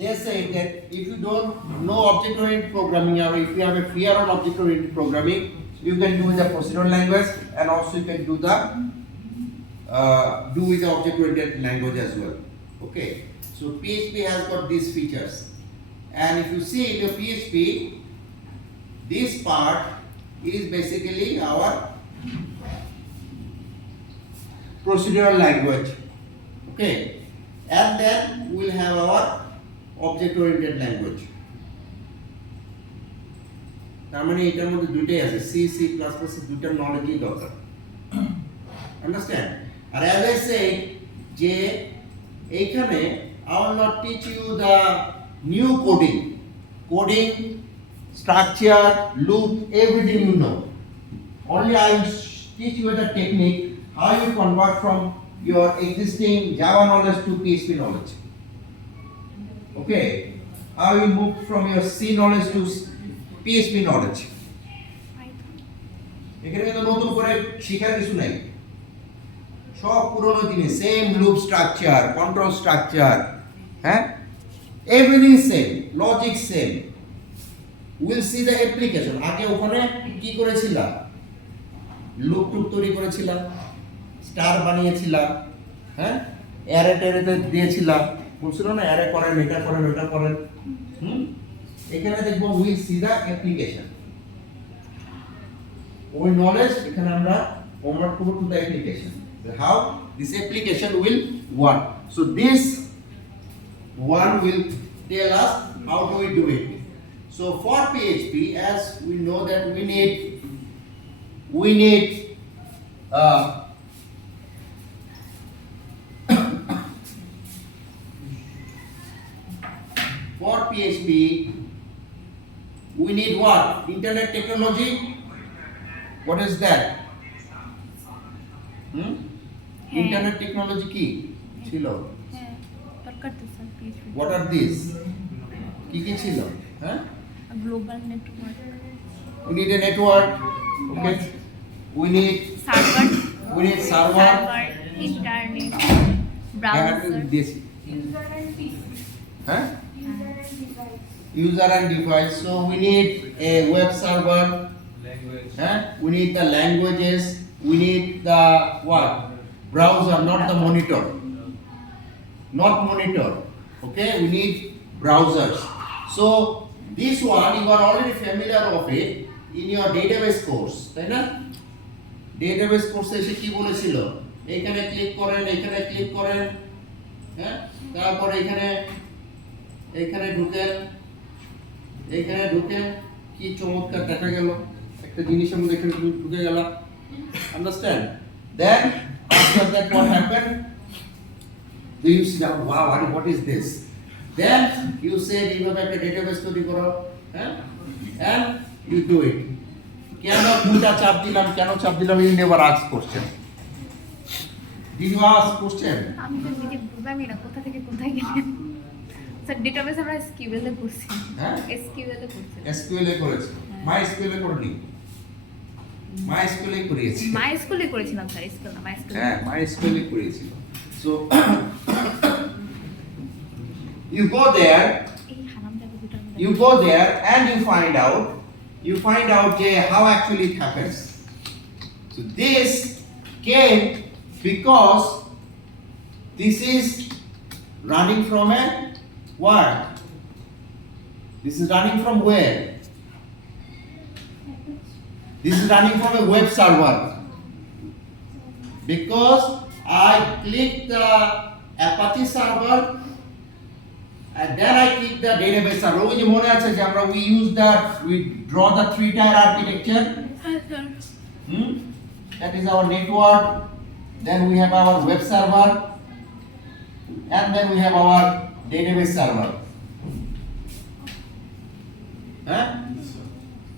they say that if you don't know object-oriented programming or if you have a fear on object-oriented programming, you can do with the procedural language and also you can do with the object-oriented language as well. Okay, so PHP has got these features, and if you see in the PHP, this part is basically our procedural language. Okay, and then we'll have our object-oriented language. তার মানে এটার মধ্যে দুইটাই আছে, C C plus plus দুইটার নলেজই দরকার। Understand? আর অ্যাজ আই সেড যে এইখানে I will not teach you the new coding, structure, loop, everything you know. Only I will teach you the technique how you convert from your existing Java knowledge to PHP knowledge. Okay, how you move from your C knowledge to PHP knowledge. এখানে কিন্তু নতুন করে শেখার কিছু নাই, সব পুরনো জিনিস, same loop structure, control structure, হ্যাঁ, everything same, logic same. Will see the application. আগে ওখানে কি করেছিলাম, লুপ টুপ তৈরি করেছিলাম, স্টার বানিয়েছিলাম, হ্যাঁ, অ্যারে ট্যারেতে দিয়েছিলাম, বলছিল না অ্যারে করেন, এটা করেন, ওটা করেন। এখানে দেখবো উইল সি দ্য অ্যাপ্লিকেশন, ওই নলেজ এখানে আমরা কনভার্ট করব to the application, how this application will work. So this one will tell us how do we do it. So for PHP, as we know that we need for PHP we need what? Internet technology. What is that? Internet technology কি ছিল? What are these? কি ছিল? হ্যাঁ, global network. we need a network. Okay, we need server, internet, browser, huh? User and device. So we need a web server, huh? We need the languages, we need the what? Browser, not the monitor. Okay, we need browsers. So this one you are already familiar of it in your database course, তাই না? database course এসে কি বলেছিল, এখানে ক্লিক করেন, এখানে ক্লিক করেন, হ্যাঁ, তারপর এখানে ঢুকেন, কি চমৎকার দেখা গেল, একটা জিনিসের মধ্যে এখানে ঢুকে গেল। Understand? Then after that what happened? Do you see that, wow, what is this? Then you say এইভাবে একটা database তৈরি করো, হ্যাঁ, and you do it. কেন চাপ দিলাম, you never ask question. Did you ask question? আমি তো নিজে বুঝামি না কোথা থেকে কোথায় গেলেন। স্যার ডেটাবেস আমরা SQL এ করছি। হ্যাঁ, SQL এ করছি। SQL এ করেছি, MySQL এ করনি, MySQL এ করিয়েছি। MySQL এ করেছিলাম স্যার, SQL না MySQL। হ্যাঁ, MySQL এ করিয়েছি। So you go there and you find out how actually it happens. So this came because this is running from a what? This is running from where? This is running from a web server. Because I click the Apache server and then I click the database server. ওই যে মনে আছে যে আমরা we draw the three-tier architecture. That is our network. Then we have our web server, and then we have our database server.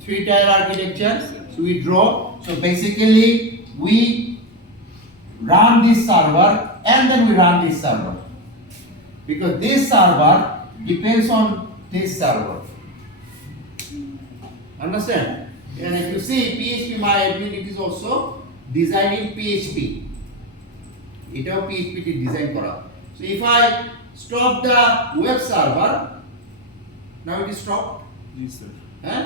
Three-tier architecture. So we draw. So basically we run this server and then we run this server, because this server depends on this server. Understand? And if you see PHP MyAdmin, it is also designed in PHP. এটাও PHP তে ডিজাইন করা। So if I stop the web server. Now it is stopped. Yes, sir. Huh?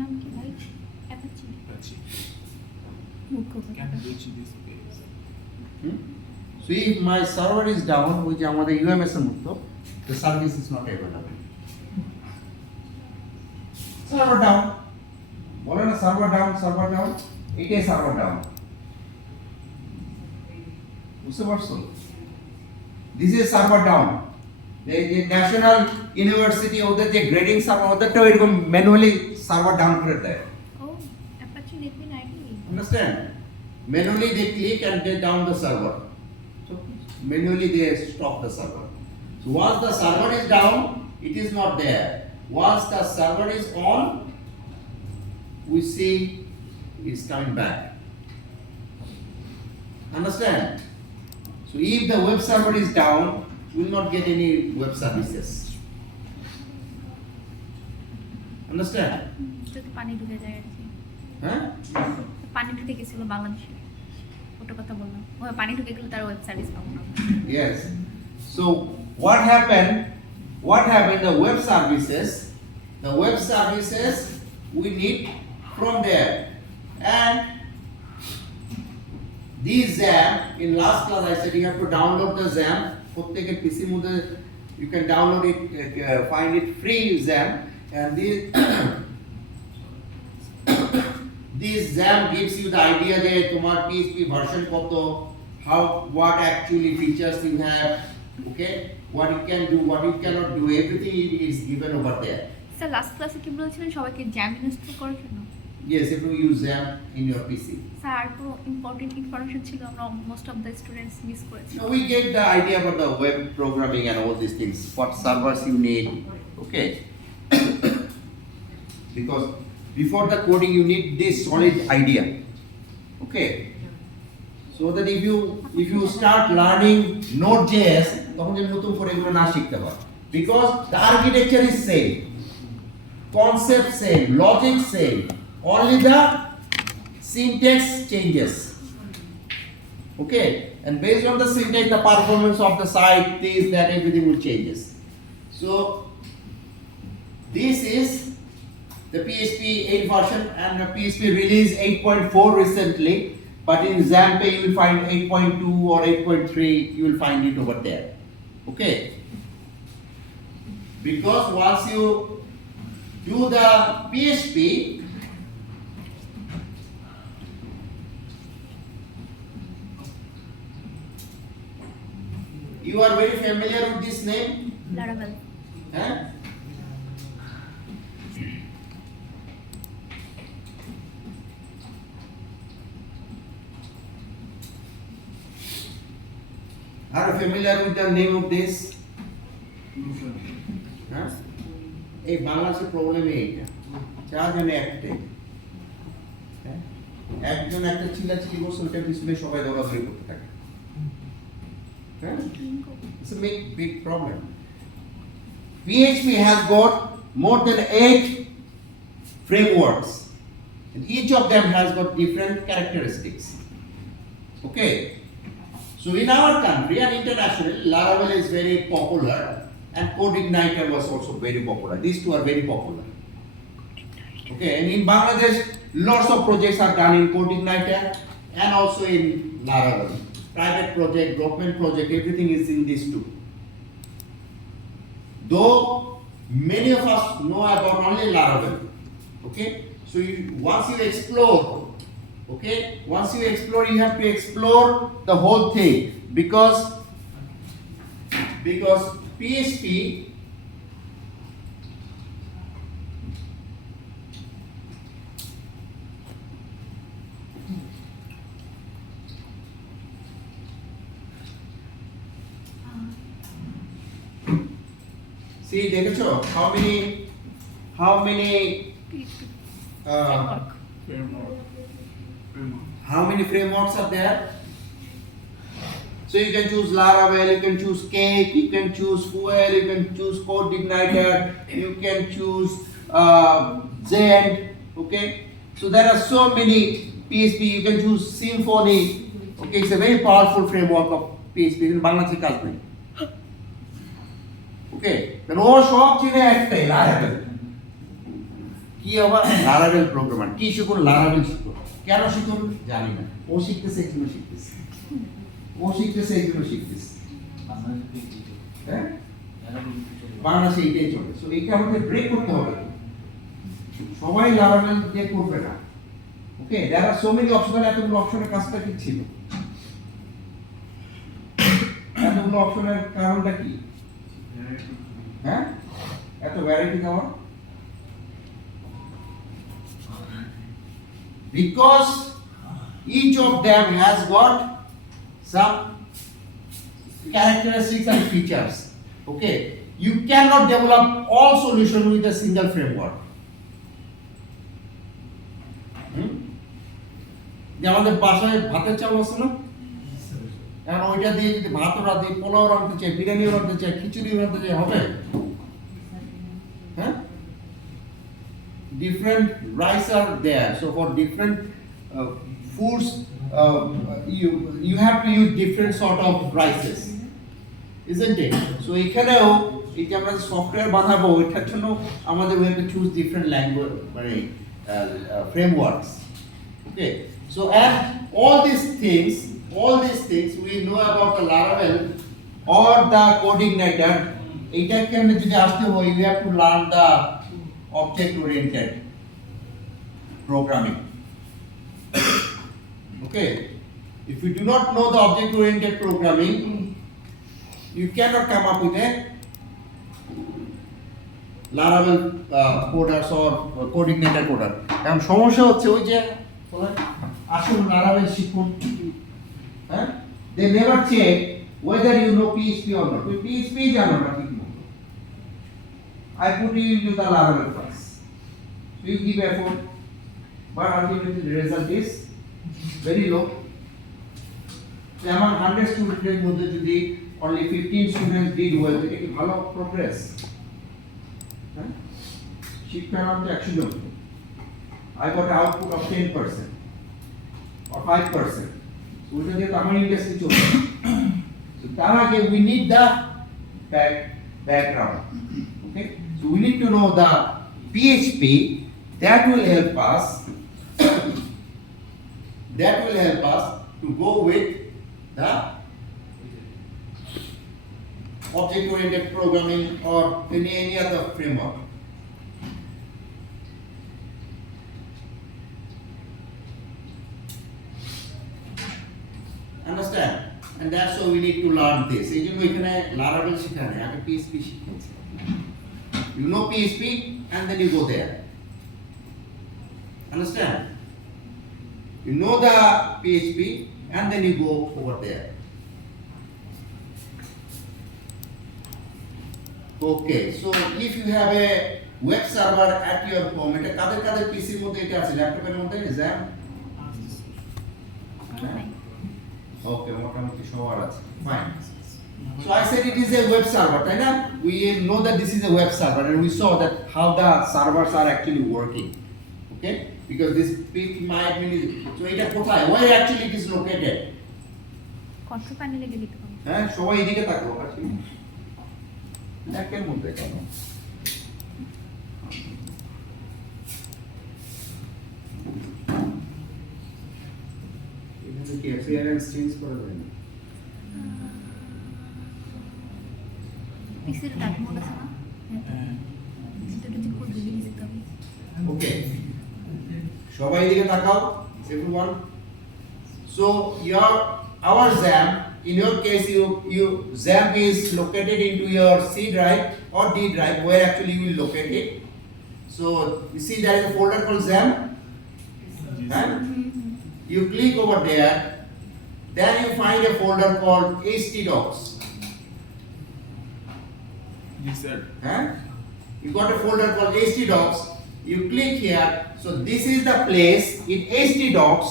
নাম কি ভাই Apache Apache. মুখ্য Can reach this page. Hmm? So if my server is down, which আমাদের UMS এর মতো, the service is not available. Server down. বলে না server down. এটাই server down. বুঝতে পারছো? This is server down. The national university ওদের যে গ্রেডিং সার্ভার ওদেরটাও এরকম ম্যানুয়ালি সার্ভার ডাউন করে দেয়। ও Apache NetBeans ID Understand? Manually they click and they down the server. So manually they stop the server. So once the server is down, it is not there. Once the server is on, we see it's coming back. Understand? So if the web server is down, we will not get any web services. Understand? যদি পানি ঢুকে যায় আর কি Huh? পানি ঢুকে গেছিল বাংলাদেশে ওটা কথা বললাম ও পানি ঢুকে গেলে তার ওয়েব সার্ভিস পাবো না Yes. So what happened? What happened? The web services. The web services we need from there, and these XAMPP. In last class I said you have to download the XAMPP. প্রত্যেকে PC মধ্যে you can download it, find it free XAMPP, and this XAMPP gives you the idea that তোমার PHP version কত, what actually features you have, okay, what you can do, what you cannot do, everything is given over there. Sir last ক্লাসে কি বলেছিলেন সবাইকে jam install করার জন্য Yes, if you use XAMPP in your PC. Sir আর তো important information ছিল আমরা most of the students miss করেছি Now we get the idea about the web programming and all these things, what servers you need, okay? Because before the coding you need this solid idea, okay? So that if you start learning Node.js, তখন যে নতুন করে এগুলো না শিখতে হয়, because the architecture is same, concept same, logic same, only the syntax changes. Okay, and based on the syntax, the performance of the site, this, that, everything will changes. So this is the PHP 8 version, and the PHP release 8.4 recently. But in XAMPP you will find 8.2 or 8.3. You will find it over there. Okay. Because once you do the PHP, you are very familiar with this name, Laravel huh? Are you familiar with the name of this? Huh? এই বাংলাদেশের প্রবলেম এইটা, চারজনে একটাই, হ্যাঁ? একজন একটা চিল্লাচিল্লি করছে, ওইটা পিছনে সবাই দৌড়াদৌড়ি করতে থাকে, হ্যাঁ? It's a big problem. PHP has got more than 8 frameworks, and each of them has got different characteristics. Okay. So in our country and internationally, Laravel is very popular, and CodeIgniter was also very popular. These two are very popular. Okay, and in Bangladesh, lots of projects are done in CodeIgniter and also in Laravel. Private project, government project, everything is in these two. Though many of us know about only Laravel, okay? So once you explore, okay, once you explore, you have to explore the whole thing, because PHP see, দেখেছো how many how many frameworks are there? So you can choose Laravel, you can choose Cake, you can choose Fuel, you can choose CodeIgniter, you can choose Zend, okay? So there are so many PHP, you can choose Symfony, okay? It's a very powerful framework of PHP কিন্তু বাংলাদেশে কাজ নেই। ওকে, তাহলে ও সব চিনে একটাই লারাভেল। কি আবার লারাভেল প্রোগ্রামার, কি শিখুন লারাভেল শিখুন। কেন শিখুন জানি না, ও শিখতেছে এই জন্য শিখতেছে, ও শিখতেছে এই জন্য শিখতেছে। হ্যাঁ, বাংলাদেশে এইটাই চলে। সো এইটা আমাদের ব্রেক করতে হবে। সবাই লারাভেল দিয়ে করবে না। ওকে, দেয়ার আর সো মেনি অপশন, এতগুলো অপশনের কাজটা কি ছিল? এতগুলো অপশনের কারণটা কি? হ্যাঁ, এত ভ্যারাইটি দেওয়া? Because each of them has got some characteristics and features. Okay, you cannot develop all solution with a single framework. যে আমাদের বাসায় ভাতের চাল আছে না, এখন ওইটা দিয়ে যদি ভাত রাঁধি, পোলাও রাঁধতে চাই, বিরিয়ানি রাঁধতে চাই, খিচুড়ি রাঁধতে চাই, হবে? হ্যাঁ, different rice are there, so for different foods you have to use different sort of rices, isn't it? So এখানেও এই যে আমরা সফটওয়্যার বানাবো, এটার জন্য আমাদের we have to choose different language মানে frameworks. Okay, so and all these things we know about the Laravel or the CodeIgniter. এটাকে আমরা যদি আসতে হয়, we have to learn the object-oriented programming. Okay, if you do not know the object-oriented programming, you cannot come up with a Laravel coders or CodeIgniter coder. কারণ সমস্যা হচ্ছে ওই যে আসল Laravel শিখুন, হ্যাঁ, they never check whether you know PHP or not. তুমি PHP জানো না ঠিক মতো, I put you into the Laravel class. So you give effort, but ultimately the result is very low. So among 100 students মধ্যে যদি only 15 students did well, এটা কি ভালো progress? হ্যাঁ, শিক্ষার মধ্যে 100 জন, I got an output of 10% or 5%. So ওইটা দিয়ে তো আমার ইন্ডাস্ট্রি চলবে। So তার আগে we need the background. Okay, so we need to know the PHP that will help us to go with the object-oriented programming or any other framework. Understand? And that's why we need to learn this. এই জন্য এখানে Laravel শেখা নেই, আগে PHP শিখেছি। You know PHP and then you go there. Understand? You know the PHP and then you go over there. Okay, so if you have a web server at your home, এটা কাদের পিসির মধ্যে এটা আছে, ল্যাপটপের মধ্যে XAMPP? Okay, মোটামুটি সবার আছে। Fine. So I said it is a web server, তাই না? We know that this is a web server and we saw that how the servers are actually working. Okay? Because this PHP is, so এটা কোথায়? Where actually it is located? Control প্যানেলে গেলে তো পাবো। হ্যাঁ, সবাই এদিকে তাকাও আছে। ল্যাপের মধ্যে কেন? এখানে কি অ্যাপিয়ারেন্স চেঞ্জ করা যায় না? পিসির ডাক মোড আছে না? এটা যে কোড রিলিজ দিতে হবে। ওকে, সবাই এদিকে তাকাও, everyone. So our XAMPP, in your case you XAMPP is located into your C drive or D drive, where actually you will locate it. So you see there is a folder called XAMPP, and you click over there, then you find a folder called htdocs. Yes, sir. You got a folder called htdocs. You click here. So this is the place in htdocs.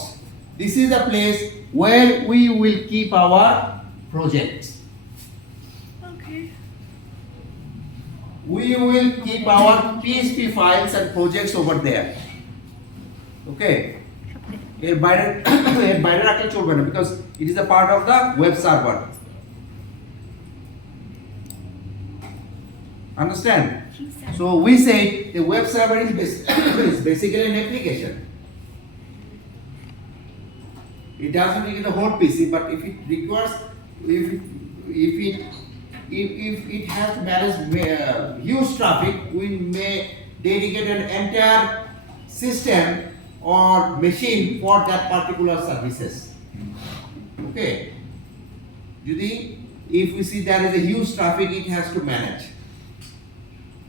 This is the place where we will keep our projects. Okay. We will keep our PHP files and projects over there. Okay. এর বাইরে রাখলে চলবে না, because it is a part of the web server. Understand? Yes, sir. So we say the web server is, is basically an application. It doesn't need the whole PC, but if it requires, if it has to manage huge traffic, we may dedicate an entire system or machine for that particular services. Okay. Judy, if we see there is a huge traffic, it has to manage.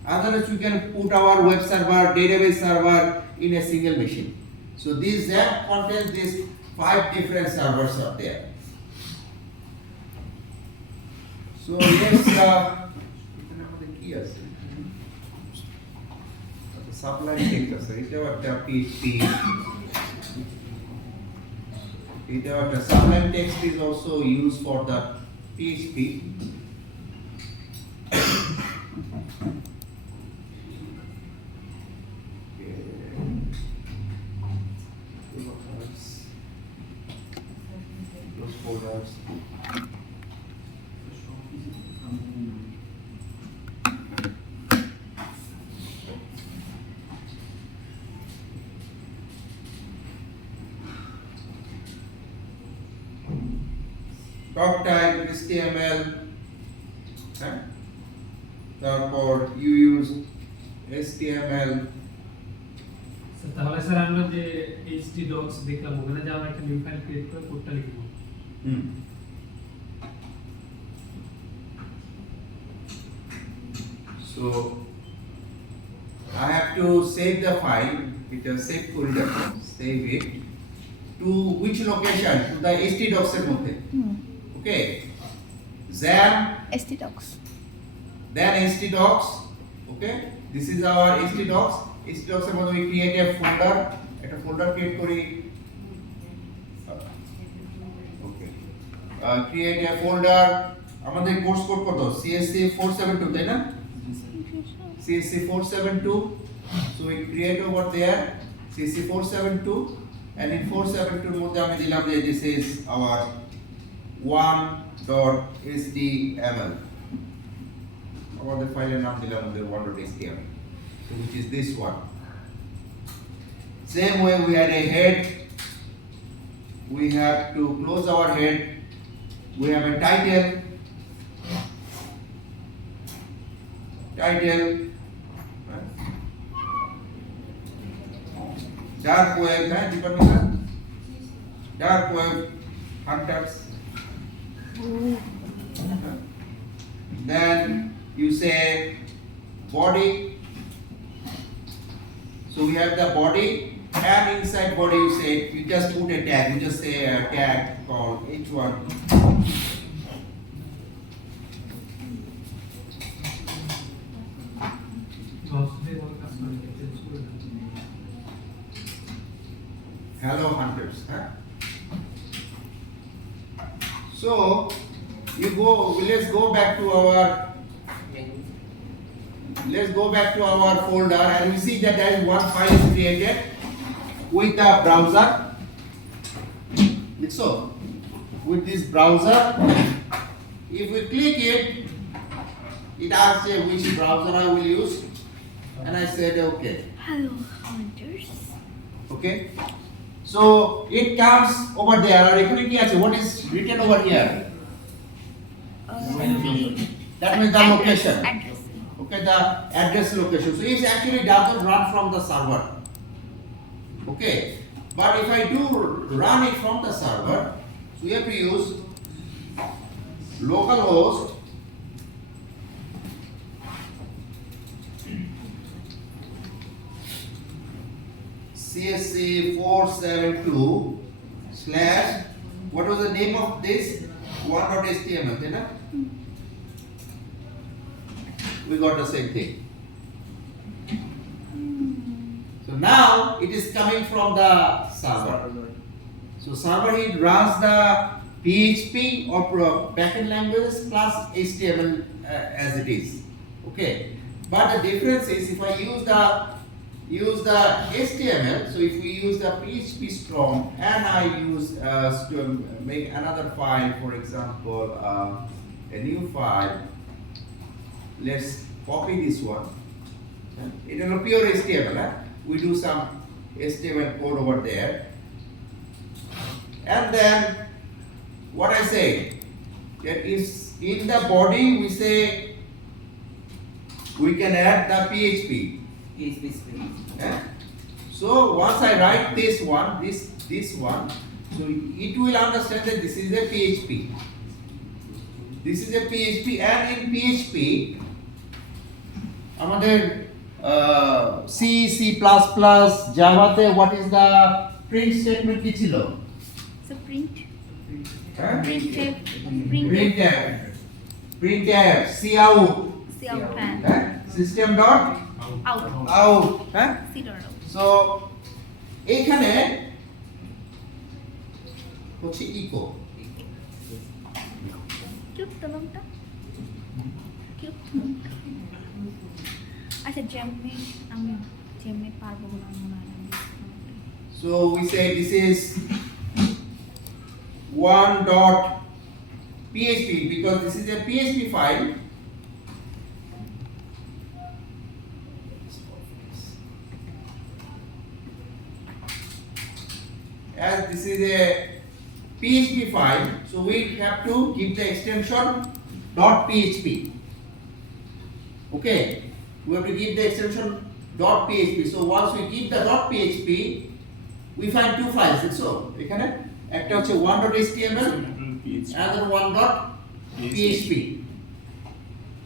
Otherwise, we can put our web server, database server in a single machine. So this app contains these 5 different servers up there. So let's এখানে আমাদের কি আছে? Supply text আছে, এটাও একটা PHP, এটাও একটা supply text is also used for the PHP. Those folders. Talk type HTML, হ্যাঁ? তারপর you use HTML. তাহলে স্যার আমরা যে এইচটি ডক্স দেখলাম ওখানে যে আমরা একটা নিউ ফাইল ক্রিয়েট করে কোডটা লিখব। So I have to save the file, it is save folder, save it to which location? To the htdocs এর মধ্যে. Okay. Then htdocs. Then htdocs. Okay. This is our htdocs. htdocs এর মধ্যে we create a folder. একটা folder create করি. Okay. Create a folder. আমাদের course code কত? CSC 472 তাই না? CSC 472. So we create over there CSC 472 and in 472 এর মধ্যে আমি দিলাম যে this is our 1.html. আমাদের ফাইলের নাম দিলাম আমাদের 1.html. So which is this one. Same way we had a head. We have to close our head. We have a title. Dark web, dark web hunters. Then you say body. So we have the body, and inside body you say you just put a tag. You just say a tag called H1. Hello hunters. Huh? So you go. Let's go back to our. Let's go back to our folder and we see that there is one file is created with the browser. So with this browser, if we click it, it asks which browser I will use, and I said okay. Hello hunters. Okay. So it comes over there. Or what is written over here? That means the location. Address. Okay, the address location. So it actually doesn't run from the server. Okay, but if I do run it from the server, so we have to use localhost CSC 472 slash, what was the name of this? 1.html, did I? We got the same thing. So now it is coming from the server. So server it runs the PHP or backend languages plus HTML as it is. Okay, but the difference is if I use the HTML. So if we use the PHP strong and I use to make another file, for example, a new file. Let's copy this one. It is a pure HTML. We do some HTML code over there. And then what I say, that is in the body we say we can add the PHP. PHP space. Eh? So once I write this one, this one, so it will understand that this is a PHP. This is a PHP, and in PHP, আমাদের C, C++, জাভাতে what is the print statement কি ছিল? So print, হ্যাঁ? printf, printf, cout, cout and হ্যাঁ? system dot out, out, হ্যাঁ? c dot out. So এইখানে হচ্ছে eco. Cute তো নামটা? Cute। আচ্ছা জেমনি আমি জেমনি পারবো বলে আমার মনে হয় না। So we say this is one.php because this is a PHP file. As this is a PHP file, so we have to give the extension .php. Okay, we have to give the extension .php. So once we give the .php, we find two files. So এখানে একটা হচ্ছে one.html, another one.php.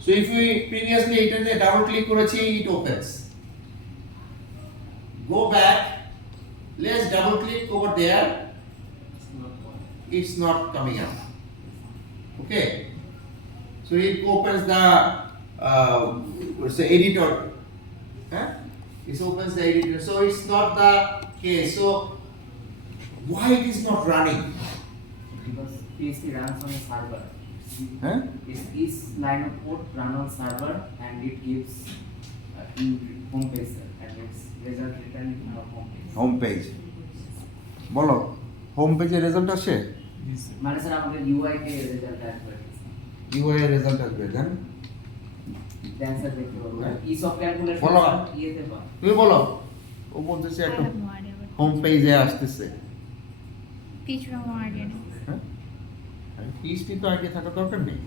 So if we previously এটাতে double click করেছি, it opens. Go back. Let's double click over there. It's not coming up. Okay. So it opens the what's the editor? Huh? It opens the editor. So it's not the case. So why it is not running? Because PHP runs on a server. Huh? Each line of code run on server and it gives in home page and its result written in our home page. Home page বলো হোম পেজে রেজাল্ট আসে Yes, sir. মানে স্যার আমাদের UI তে রেজাল্ট আসবে ইউআই এর রেজাল্ট আসবে দেন অ্যানসার দেখতে পাবো ইস অফ ক্যালকুলেশন বলো। ইয়েতে পাবো তুমি বলো ও বলতেছে I একটা have no idea what home পেজে আসতেছে PHP no idea নেই। হ্যাঁ পিএইচপি তো আইডিয়া থাকা দরকার নেই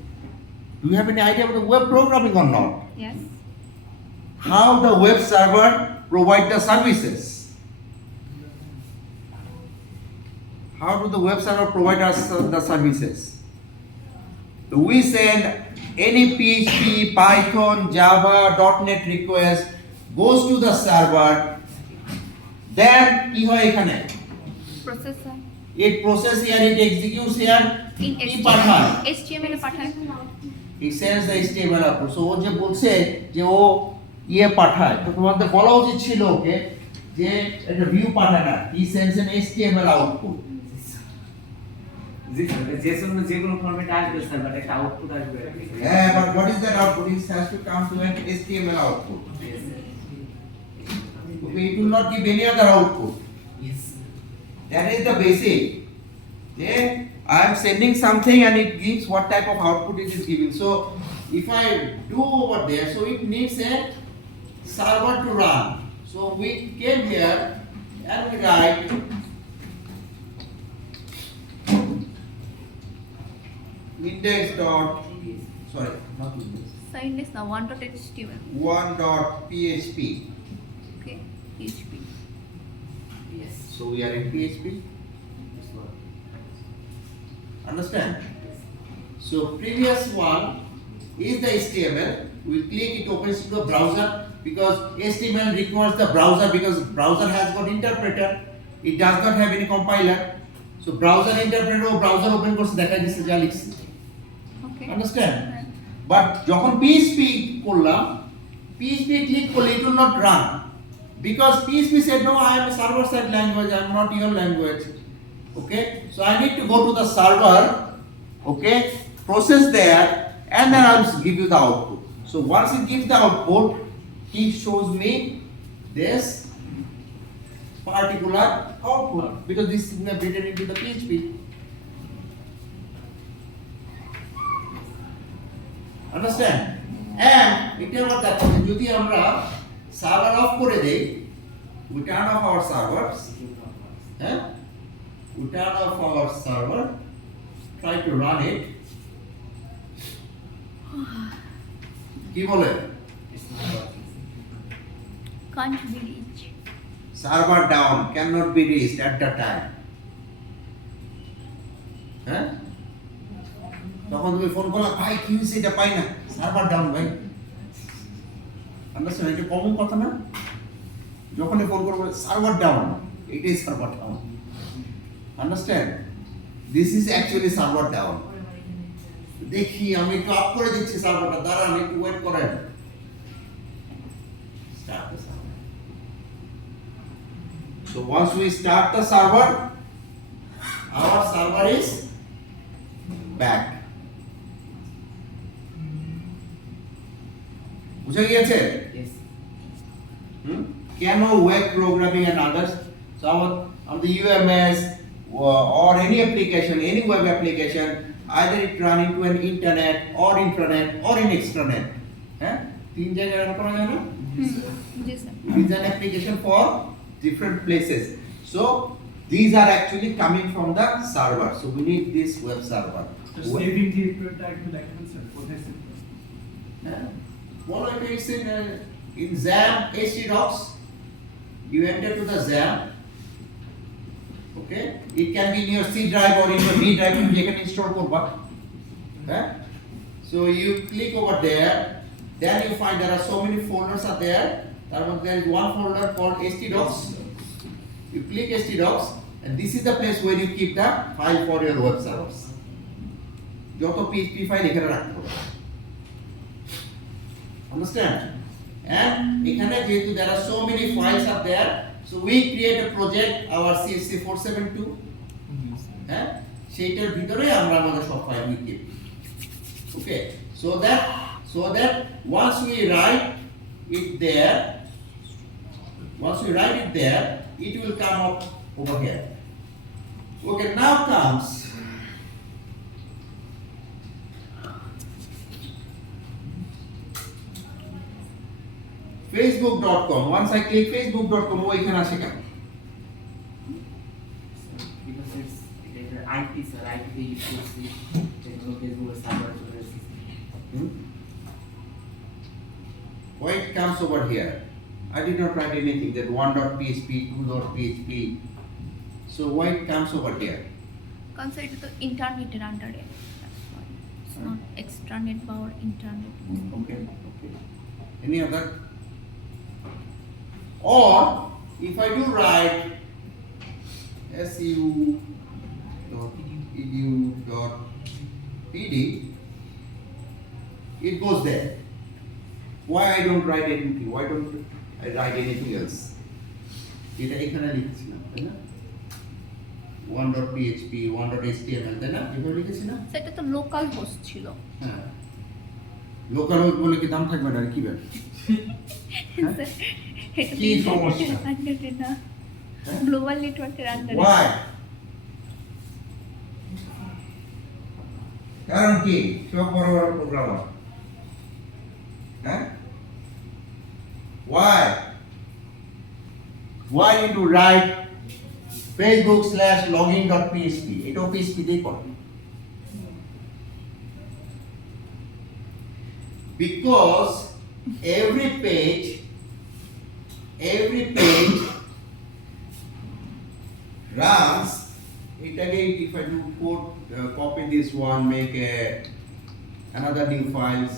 do you have any idea about the web programming or not Yes. how the web server provide the services. How do the web server provide us the services? So we send any PHP, Python, Java, .NET request goes to the server. Then কি হয় এখানে? Processor It process here, it executes here. in কি পাঠায়? HTML এ পাঠায়। He sends the HTML output. So ও যে বলছে যে ও ইয়ে পাঠায় তো তোমাদের বলা উচিত ছিল ওকে যে একটা ভিউ পাঠায় না he sends an HTML output. Jason যে কোনো ফরম্যাটে আসবে স্যার বাট একটা আউটপুট আসবে Yeah, but what is that output? It has to come to an HTML output. Okay, it will not give any other output. Yes. That is the basic. Then I am sending something and it gives what type of output it is giving. So if I do over there, so it needs a server to run. So we came here and we write index dot sorry not index So index now one.html. one dot php. Okay. PHP. Yes. So we are in PHP. Understand? So previous one is the HTML. We click it opens to the browser because HTML requires the browser because browser has got interpreter. It does not have any compiler. So browser interpreter or browser open করছে দেখা যাচ্ছে যা লিখছে। Okay. Understand? But যখন PHP করলাম PHP click করলে it will not run because PHP said no I am a server side language I am not your language. Okay, so I need to go to the server, okay, process there, and then I'll give you the output. So once it gives the output, he shows me this particular output because this is written into the PHP. Understand? and এটা আবার দেখো যে যদি আমরা server of করে দেই, we turn off our servers, হ্যাঁ, we turn off our server, try to run it, কি বলে? It's not working. Can't be reached. Server down, cannot be reached at the time. হ্যাঁ, তখন তুমি ফোন করলা, ভাই কি হয়েছে, এটা পাই না, সার্ভার ডাউন ভাই। আন্ডারস্ট্যান্ড? এটা কমন কথা না? যখনই ফোন করবো সার্ভার ডাউন, এটাই server down. Understand? This is actually server down. দেখি আমি একটু আপ করে দিচ্ছি সার্ভারটা, দাঁড়ান একটু ওয়েট করেন। Start the server. So once we start the server, our server is back. বুঝা গিয়েছে? Yes. Keanu web programming and others. So on the UMS or any application, any web application, either it run into an internet or intranet or in extranet. হ্যাঁ, তিন জায়গায় রান করা যায় না? জি sir. It is an application for different places. So these are actually coming from the server. So we need this web server. Saving ডিরেক্টরিটা একটু দেখাবেন স্যার, কোথায় সেভ করব? Well, it is in XAMPP htdocs. You enter to the XAMPP. Okay, it can be in your C drive or in your D drive. You can install korba. Okay? So you click over there. Then you find there are so many folders are there. There is one folder called htdocs. You click htdocs, and this is the place where you keep the file for your web servers. যত PHP file এখানে রাখতে হবে। Understand? And এখানে যেহেতু there are so many files are there, so we create a project, our CSC 472, হ্যাঁ, সেইটার ভিতরে আমরা আমাদের সব file we keep. Okay, so that once we write it there, it will come up over here. Okay, now comes facebook.com. Once I click facebook.com, ও এখানে আসে কেন? Because it's IP, sir. IP they use to see Facebook server to the system. Why it comes over here? I did not write anything that 1.php, 2.php. So why it comes over here? কারণ স্যার এটা তো ইন্টারনেটের আন্ডারে, it's not এক্সট্রানেট বা internet. Okay. Any other? Or if I do write su.edu.pd, it goes there. Why I don't write anything? Why don't I write anything else? এটা এখানে লিখছিলাম, তাই না? 1.php, 1.html, তাই না? এভাবে লিখেছি না? সেটা তো লোকাল হোস্ট ছিল। হ্যাঁ। লোকাল হোস্ট বলে কি দাম থাকবে না, আর কি ব্যাপার? স্যার এটা কি সমস্যা? আন্ডারে না, হ্যাঁ? গ্লোবাল নেটওয়ার্কের আন্ডারে। Why? কারণ কি? সব বড় বড় প্রোগ্রামার। হ্যাঁ? Why? Why need to write facebook/login.php? এটাও PHP দিয়ে করে। Because every page runs it again. If I do copy this one, make another new files,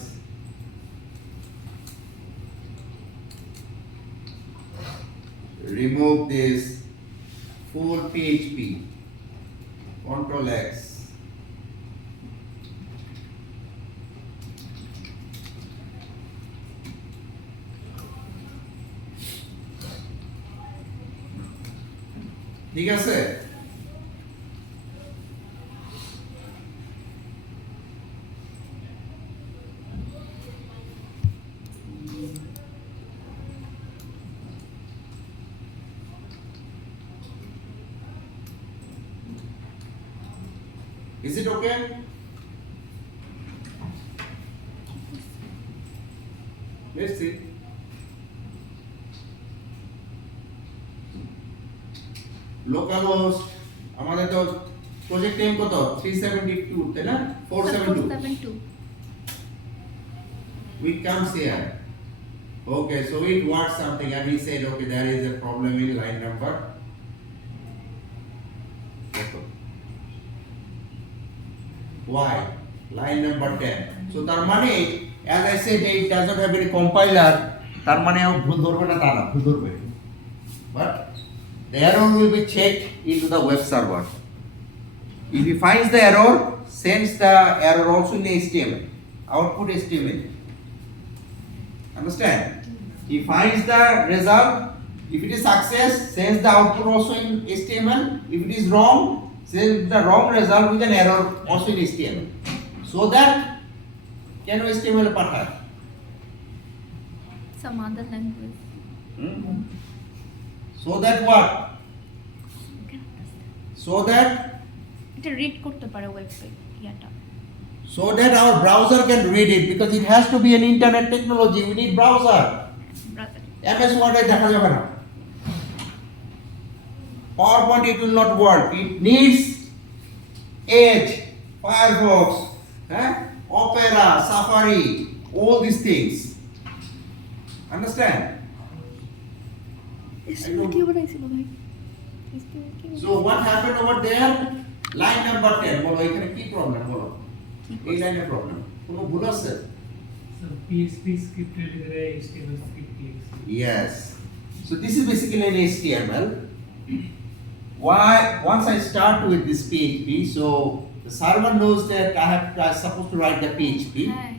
remove this full PHP, Ctrl X, ঠিক আছে? Is it okay? Let's see. Localhost আমাদের তো project name কত 372 তাই না 472 472. we comes here. Okay, so it works something and we said okay there is a problem in line number. Why? Line number 10. So তার মানে as I said it does not have any compiler তার মানে ও ভুল ধরবে না তারা ভুল ধরবে. But the error will be checked into the web server. If he finds the error, sends the error also in HTML. Output HTML. Understand? He finds the result. If it is success, sends the output also in HTML. If it is wrong, sends the wrong result with an error also in HTML. So that can HTML পাঠায়? Some other language. So that what? So that এটা রিড করতে পারে ওয়েবসাইট ইয়াটা so that our browser can read it because it has to be an internet technology. We need browser. Browser MS Word দেখা যাবে না PowerPoint it will not work. It needs Edge, Firefox, Opera, Safari, all these things. Understand? কি বানাইছিল ভাই So what happened over there? Line number 10 বলো এখানে কি প্রবলেম বলো এই লাইনের প্রবলেম কোনো ভুল আছে So PHP script related HTML script links. Yes. So this is basically an HTML. Why? Once I start with this PHP, so the server knows that I'm supposed to write the PHP, হ্যাঁ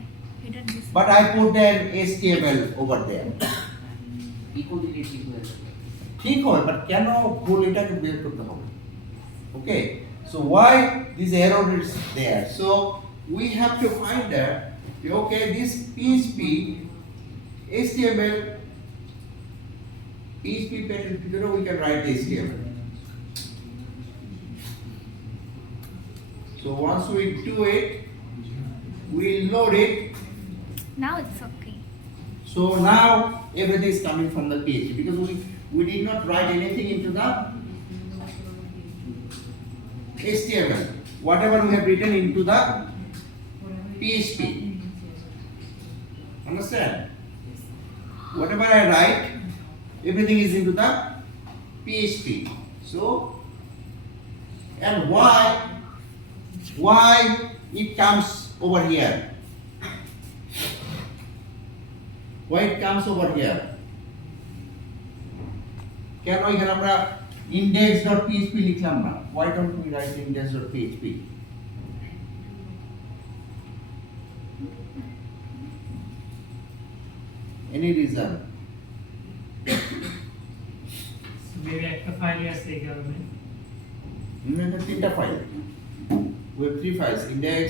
এটা this but I put an HTML over there. Echo দিলে ঠিক হয়ে যাবে। ঠিক হয়, but কেন ভুল এটাকে বের করতে হবে? Okay. So why this error is there? So we have to find that. Okay, this PHP, HTML, PHP pattern, we can write HTML. So once we do it, we load it. Now it's okay So now everything is coming from the PHP because we did not write anything into the HTML. Whatever we have written into the PHP. Understand? Whatever I write, everything is into the PHP. So, and why it comes over here? Why it comes over here? কেন এখানে আমরা index.php লিখলাম না? Why don't we write index.php? Any reason? So maybe একটা ফাইল আছে এই কারণে তিনটা file we have three files index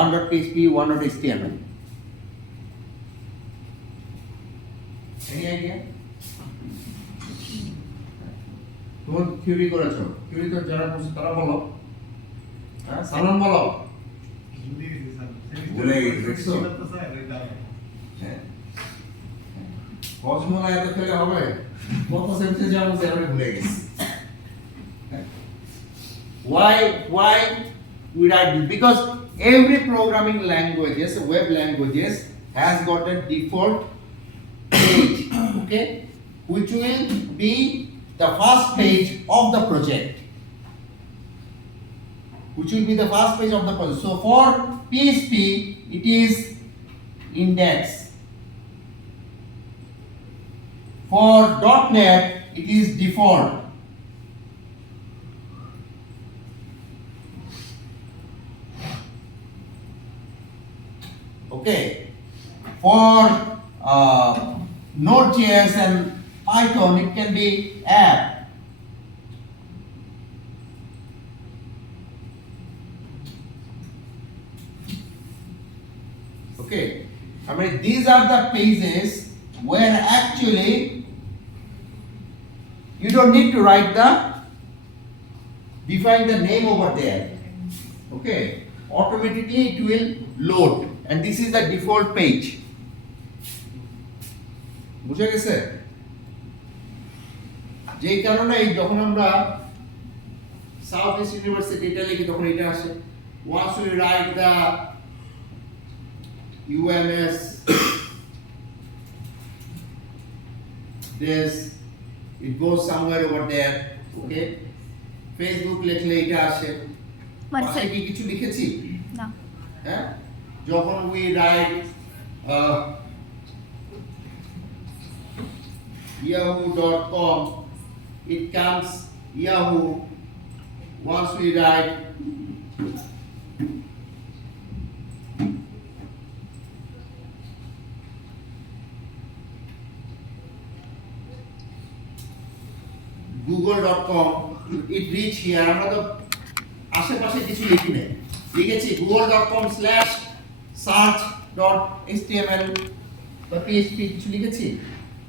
1.php 1.html any idea তোমার থিওরি করেছো থিওরি তো যারা করছে তারা বলো হ্যাঁ সালমান বলো ভুলে গেছি দেখছো হ্যাঁ কসমোলা এত খেলে হবে কত সেমিস্টার যাবো সে আমি ভুলে গেছি Why we write this? Because every programming languages, web languages, has got a default page, okay, which will be the first page of the project. Which will be the first page of the project. So for PHP, it is index. For .NET, it is default. Okay, for Node.js and Python, it can be app. Okay, I mean these are the pages where actually you don't need to write define the name over there. Okay, automatically it will load. And this is the default page. বুঝে গেছে? যেই কারণে যখন আমরা south east university এটা লিখি তখন এটা আসে। Once we write the UMS this it goes somewhere over there, okay? Facebook লিখলে এটা আসে। One পাশে sec. কি কিছু লিখেছি? না হ্যাঁ, যখন we write yahoo.com it comes Yahoo. Once we write google.com it reach here, আমরা তো আশেপাশে কিছু লিখি নাই, লিখেছি google.com/search.html বা php কিছু লিখেছি।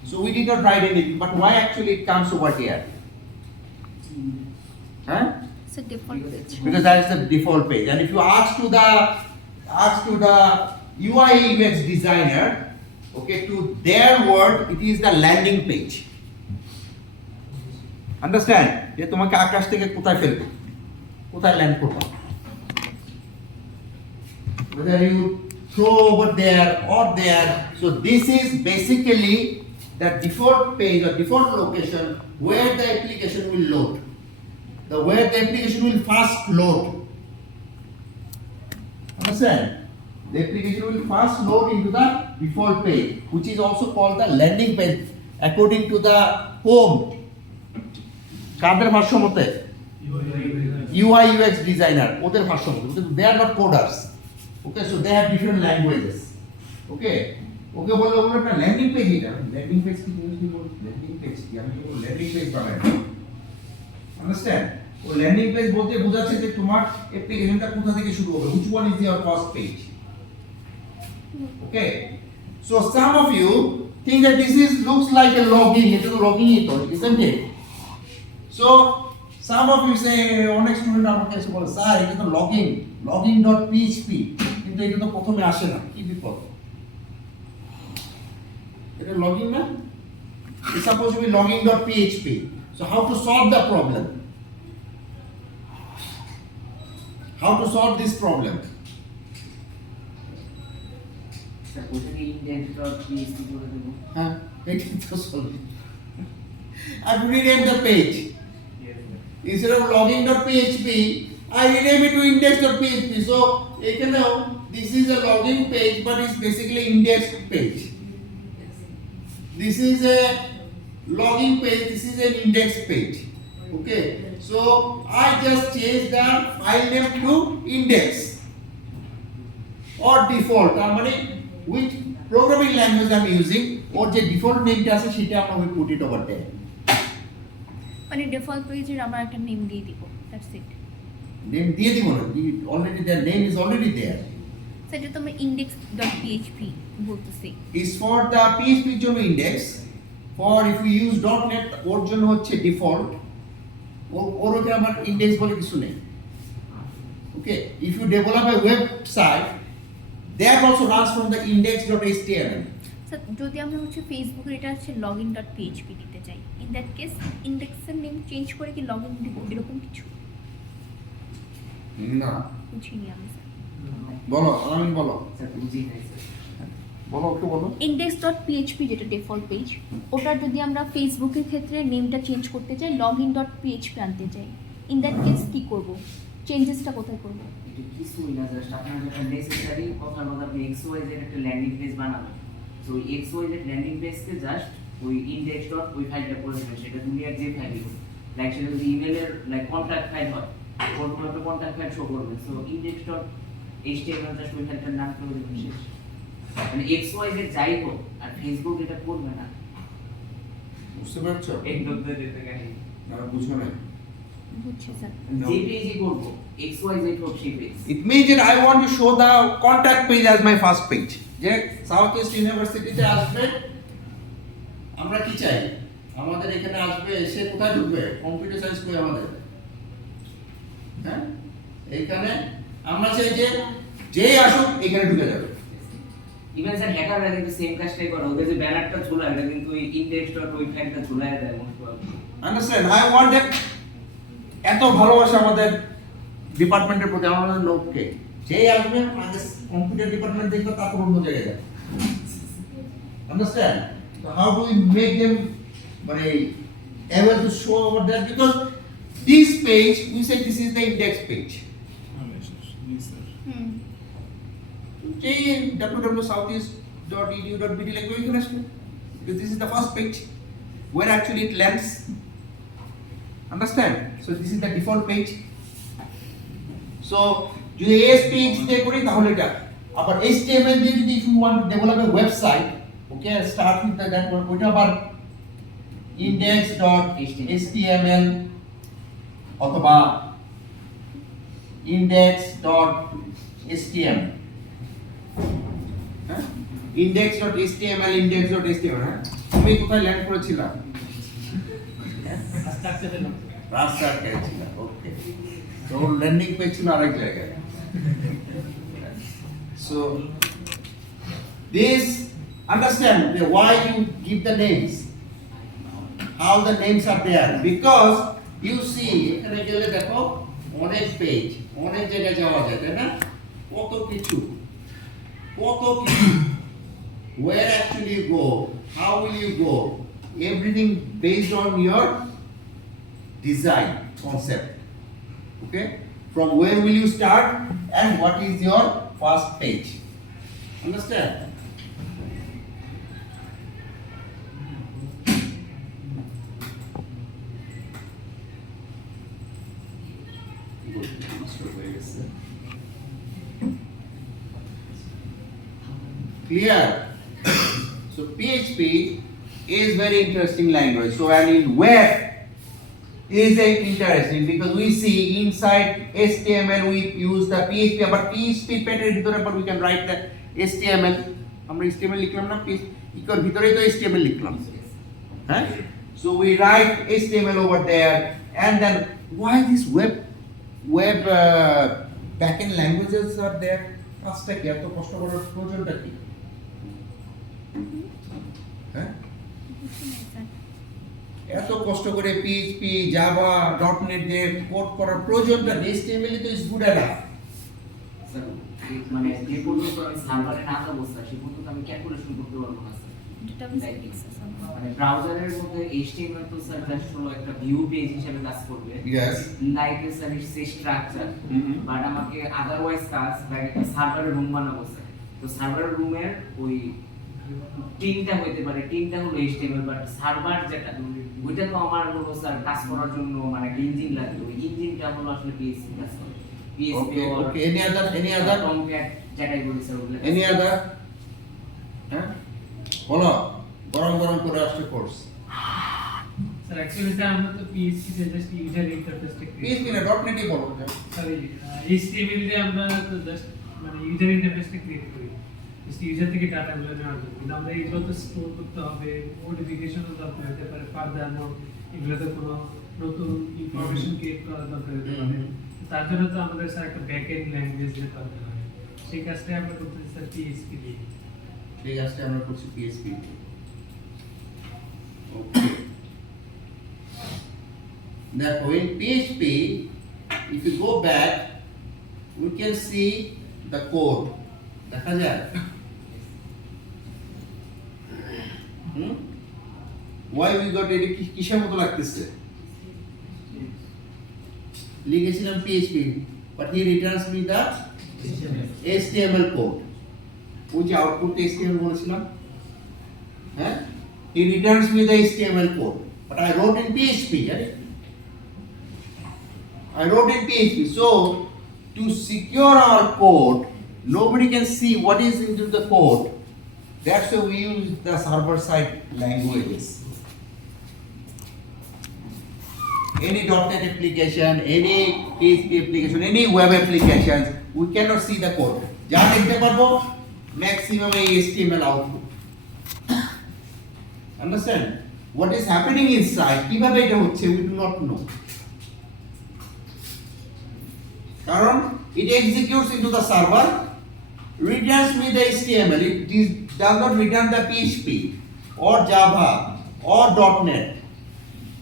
So we did not write anything, but why actually it comes over here? Huh? it's a default page. Because that is the default page, and if you ask to the UI UX designer, okay, to their word it is the landing page. Understand? যে তোমাকে আকাশ থেকে কোথায় ফেলবে, কোথায় ল্যান্ড করবে, whether you throw over there or there. So this is basically the default page or default location where the application will load, where the application will first load. Understand? The application will first load into the default page, which is also called the landing page according to the home. কাদের ভাষ্য মতে? UI UX designer, ওদের ভাষ্য মতে, because they are not coders. Okay, so they have different languages. Okay, ওকে বললো একটা landing page, এটা landing page কি ইংলিশে বল, ল্যান্ডিং পেজ কি, আমি বলবো ল্যান্ডিং পেজ বানাই। আন্ডারস্ট্যান্ড? ও ল্যান্ডিং পেজ বলতে বোঝাচ্ছে যে তোমার অ্যাপ্লিকেশনটা কোথা থেকে শুরু হবে, which one is your first page. Okay, so some of you think that this is looks like a login, এটা তো লগইন ই তো, isn't it? So some of you say, অনেক স্টুডেন্ট আমাকে এসে বলে স্যার এটা তো login.php, কিন্তু এটা তো প্রথমে আসে না, কি বিপদ? এটা লগইন না? It's supposed to be login.php. So how to solve the problem? How to solve this problem? Sir ওটাকে index.php করে দেবো। হ্যাঁ, এটাই তো solve. I've renamed the page. Instead of login.php, I rename it to index.php. So এখানেও this is a login page, but it's basically index page. This is a login page, this is an index page. Okay, so I just change the file name to index or default. তার মানে which programming language I'm using, or যে default nameটা আছে সেটা আমরা we put it over there. মানে ডিফল্ট পেজের আমরা একটা নেম দিয়ে দিব, দ্যাটস ইট। নেম দিয়ে দিব না, already their name is already there. সেটা তো আমরা index.php বলতেছি। Is for the PHP এর জন্য index, for if you use .NET ওর জন্য হচ্ছে default, ওর ওকে আমার index বলে কিছু নেই। Okay, if you develop a website, that also runs from the index.html. Sir যদি আমরা হচ্ছে ফেসবুকের এটা হচ্ছে login.php দিতে চাই, ইন দ্যাট কেস ইন্ডেক্সের নেম চেঞ্জ করে কি লগইন দিব, এরকম কিছু না, বুঝিনি আমি স্যার। বলো আলামিন বলো, স্যার বুঝি নাই স্যার। বলো একটু বলো। index.php যেটা ডিফল্ট পেজ, ওটা যদি আমরা ফেসবুকের ক্ষেত্রে নেমটা চেঞ্জ করতে চাই, login.php আনতে চাই, ইন দ্যাট কেস কি করব, চেঞ্জেসটা কোথায় করব? এটা কিছুই না, জাস্ট আপনার যেটা নেসেসারি কথার মধ্যে আপনি XYZ একটা ল্যান্ডিং পেজ বানাবেন। তো XYZ ল্যান্ডিং পেজকে জাস্ট ওই index.php ওই ফাইলটা করে দেবেন, সেটা দুনিয়ার যে ফাইলই হোক, লাইক সেটা যদি ইমেলের লাইক কন্ট্যাক্ট ফাইল হয়, ওর কোনো একটা কন্ট্যাক্ট ফাইল শো করবে। সো index.html জাস্ট ওই ফাইলটার নাম করে দেবেন, শেষ। মানে XYZ যাই হোক, আর ফেসবুক এটা করবে না। বুঝতে পারছো? এক ডক্টর যেতে গাড়ি না বুঝো না। বুঝছি স্যার। যে পেজই করবো XYZ হোক সেই page. It means that I want to show the contact page as my first page. যে সাউথ ইস্ট ইউনিভার্সিটিতে আসবে, আমরা কি চাই, আমাদের এখানে আসবে, এসে কোথায় ঢুকবে, কম্পিউটার সায়েন্স করে আমাদের, হ্যাঁ এইখানে আমরা চাই যে যেই আসুক এখানে ঢুকে যাবে। ইভেন স্যার হ্যাকাররা কিন্তু সেম কাজটাই করে, ওদের যে ব্যানারটা ঝোলায় এটা কিন্তু ওই index.py ফাইলটা ঝোলায় দেয় most probably. Understand I want that. এত ভালোবাসা আমাদের ডিপার্টমেন্টের প্রতি আমাদের লোককে, যেই আসবে আগে কম্পিউটার ডিপার্টমেন্ট দেখবে তারপর অন্য জায়গায় যাবে। Understand? So how do we make them able to show over there? Because this page, we say this is the index page. Yes, sir. www.southeast.edu.bd like we can assume. Because this is the first page where actually it lands. Understand? So this is the default page. So যদি ASPX দিয়ে করি তাহলে এটা আবার HTML দিয়ে যদি if you want to develop a website, okay, start with that one. ওইটা আবার index.html অথবা index.html, হ্যাঁ, index.html, হ্যাঁ, তুমি কোথায় ল্যান্ড করেছিলা? রাস্তার কাছে ছিল, ওকে। তো ল্যান্ডিং পেজ ছিল আরেক জায়গায়। So this, understand why you give the names, how the names are there, because you see এখানে গেলে দেখো অনেক পেজ, অনেক জায়গায় যাওয়া যায়, তাই না? কত কিছু where actually you go, how will you go, everything based on your design concept, okay, from where will you start and what is your first page, understand? Good. Master হয়ে গেছে। Clear? So PHP is very interesting language. So and in web is interesting because we see inside HTML we use the PHP, but PHP পেটের ভিতরে but we can write the HTML. আমরা HTML লিখলাম না, এর ভিতরেই তো HTML লিখলাম, হ্যাঁ? So we write HTML over there, and then why this web backend languages are there? কাজটা কি এত কষ্ট করার প্রয়োজনটা কি? হ্যাঁ, এত কষ্ট করে PHP, জাভা, .NET দিয়ে কোড করার প্রয়োজনটা HTML তো ইজ গুড এনাফ। স্যার মানে যে পর্যন্ত আমি সার্ভারে না যাবো স্যার সে পর্যন্ত আমি ক্যালকুলেশন করতে পারবো না স্যার। মানে ব্রাউজারের মধ্যে HTML তো স্যার জাস্ট হলো একটা ভিউ পেজ হিসেবে কাজ করবে। Yes. Like sir it's a structure, but আমাকে আদারওয়াইজ কাজ লাইক একটা সার্ভারের রুম বানাবো স্যার। তো সার্ভারের রুমের ওই টিমটা হইতে পারে, টিমটা হলো HTML, বাট সার্ভার যেটা ওইটা তো আমার হলো স্যার কাজ করার জন্য মানে একটা ইঞ্জিন লাগবে, ওই ইঞ্জিনটা হলো আসলে PHP কাজ করে। PHP Okay. Any other? Tomcat যেটাই বলি স্যার ওগুলো। Any other? হ্যাঁ, বলো, গরম করে আসছে কোর্স। স্যার অ্যাকচুয়ালি স্যার আমরা তো PHP তে জাস্ট ইউজার ইন্টারফেসটা PHP না .NET ই বলো। সরি HTML দিয়ে আমরা তো জাস্ট মানে ইউজার ইন্টারফেসটা ক্রিয়েট করি জাস্ট ইউজার থেকে ডাটাগুলো নেওয়ার জন্য। কিন্তু আমরা এইগুলো তো স্টোর করতে হবে, মডিফিকেশনও দরকার হতে পারে, ফার্দার এগুলোতে কোনো নতুন ইনফরমেশন ক্রিয়েট করার দরকার হতে পারে। তার জন্য তো আমাদের স্যার একটা ব্যাকএন্ড ল্যাঙ্গুয়েজ দরকার হয়, সেই কাজটাই আমরা করতেছি স্যার PHP দিয়ে। ঠিক আছে, আমরা করছি PHP। Okay. Therefore, in PHP, if you go back, we can see the code. দেখা যায়? Why we got it? কিসের মতো লাগতেছে? লিখেছিলাম PHP, but he returns me the HTML code. ওই যে আউটপুট HTML বলেছিলাম, হ্যাঁ, he returns me the HTML code, but I wrote in PHP, right? I wrote in PHP. So to secure our code, nobody can see what is into the code. That's why we use the server side languages. Any .NET application, any PHP application, any web applications, we cannot see the code. যা দেখতে পারবো maximum HTML output. Understand? What is happening inside? কিভাবে এটা হচ্ছে? We do not know. কারণ it executes into the server returns me the HTML. Does not return the PHP or Java or .NET.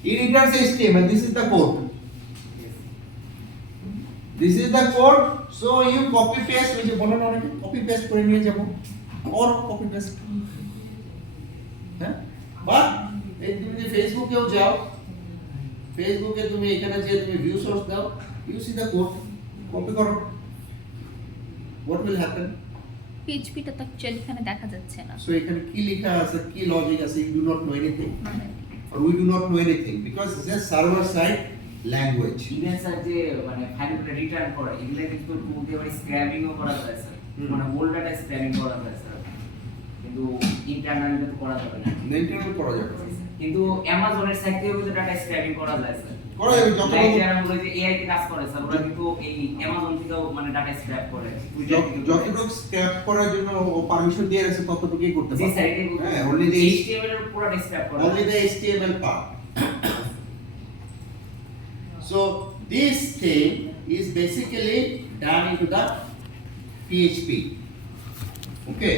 It returns HTML. This is the code. This is the code. So you copy paste. which বলো না অনেকে copy paste করে নিয়ে যাব or copy paste. হ্যাঁ? But এই তুমি যদি ফেসবুকেও যাও, ফেসবুকে তুমি এখানে যে তুমি ভিউ সোর্স দাও, you see the code. Copy করো. What will happen? পিএইচপিটা তো অ্যাকচুয়ালি এখানে দেখা যাচ্ছে না। So এখানে কি লেখা আছে, কি লজিক আছে, you do not know anything. Or we do not know anything because it's a server side language. Even sir যে মানে ফাইলগুলো রিটার্ন করে এগুলো কিন্তু টুল দিয়ে স্ক্র্যাপিংও করা যায় স্যার, মানে হোল ডাটা স্ক্র্যাপিং করা যায় স্যার, কিন্তু ইন্টারনালি তো করা যাবে না। মেইনটেইন করা যাবে। কিন্তু অ্যামাজনের সাইট থেকেও কিন্তু ডাটা স্ক্র্যাপিং করা যায় স্যার। করা যাবে যত লাইক যারা বলে যে এআই তে কাজ করে স্যার, ওরা কিন্তু এই অ্যামাজন থেকেও মানে ডাটা স্ক্র্যাপ করে, যতটুকু স্ক্র্যাপ করার জন্য ও পারমিশন দিয়ে রাখছে ততটুকুই করতে যে পারে। সাইটে হ্যাঁ, only the HTML এর পুরোটা স্ক্র্যাপ করে। only the HTML part. So this thing is basically done into the PHP. Okay.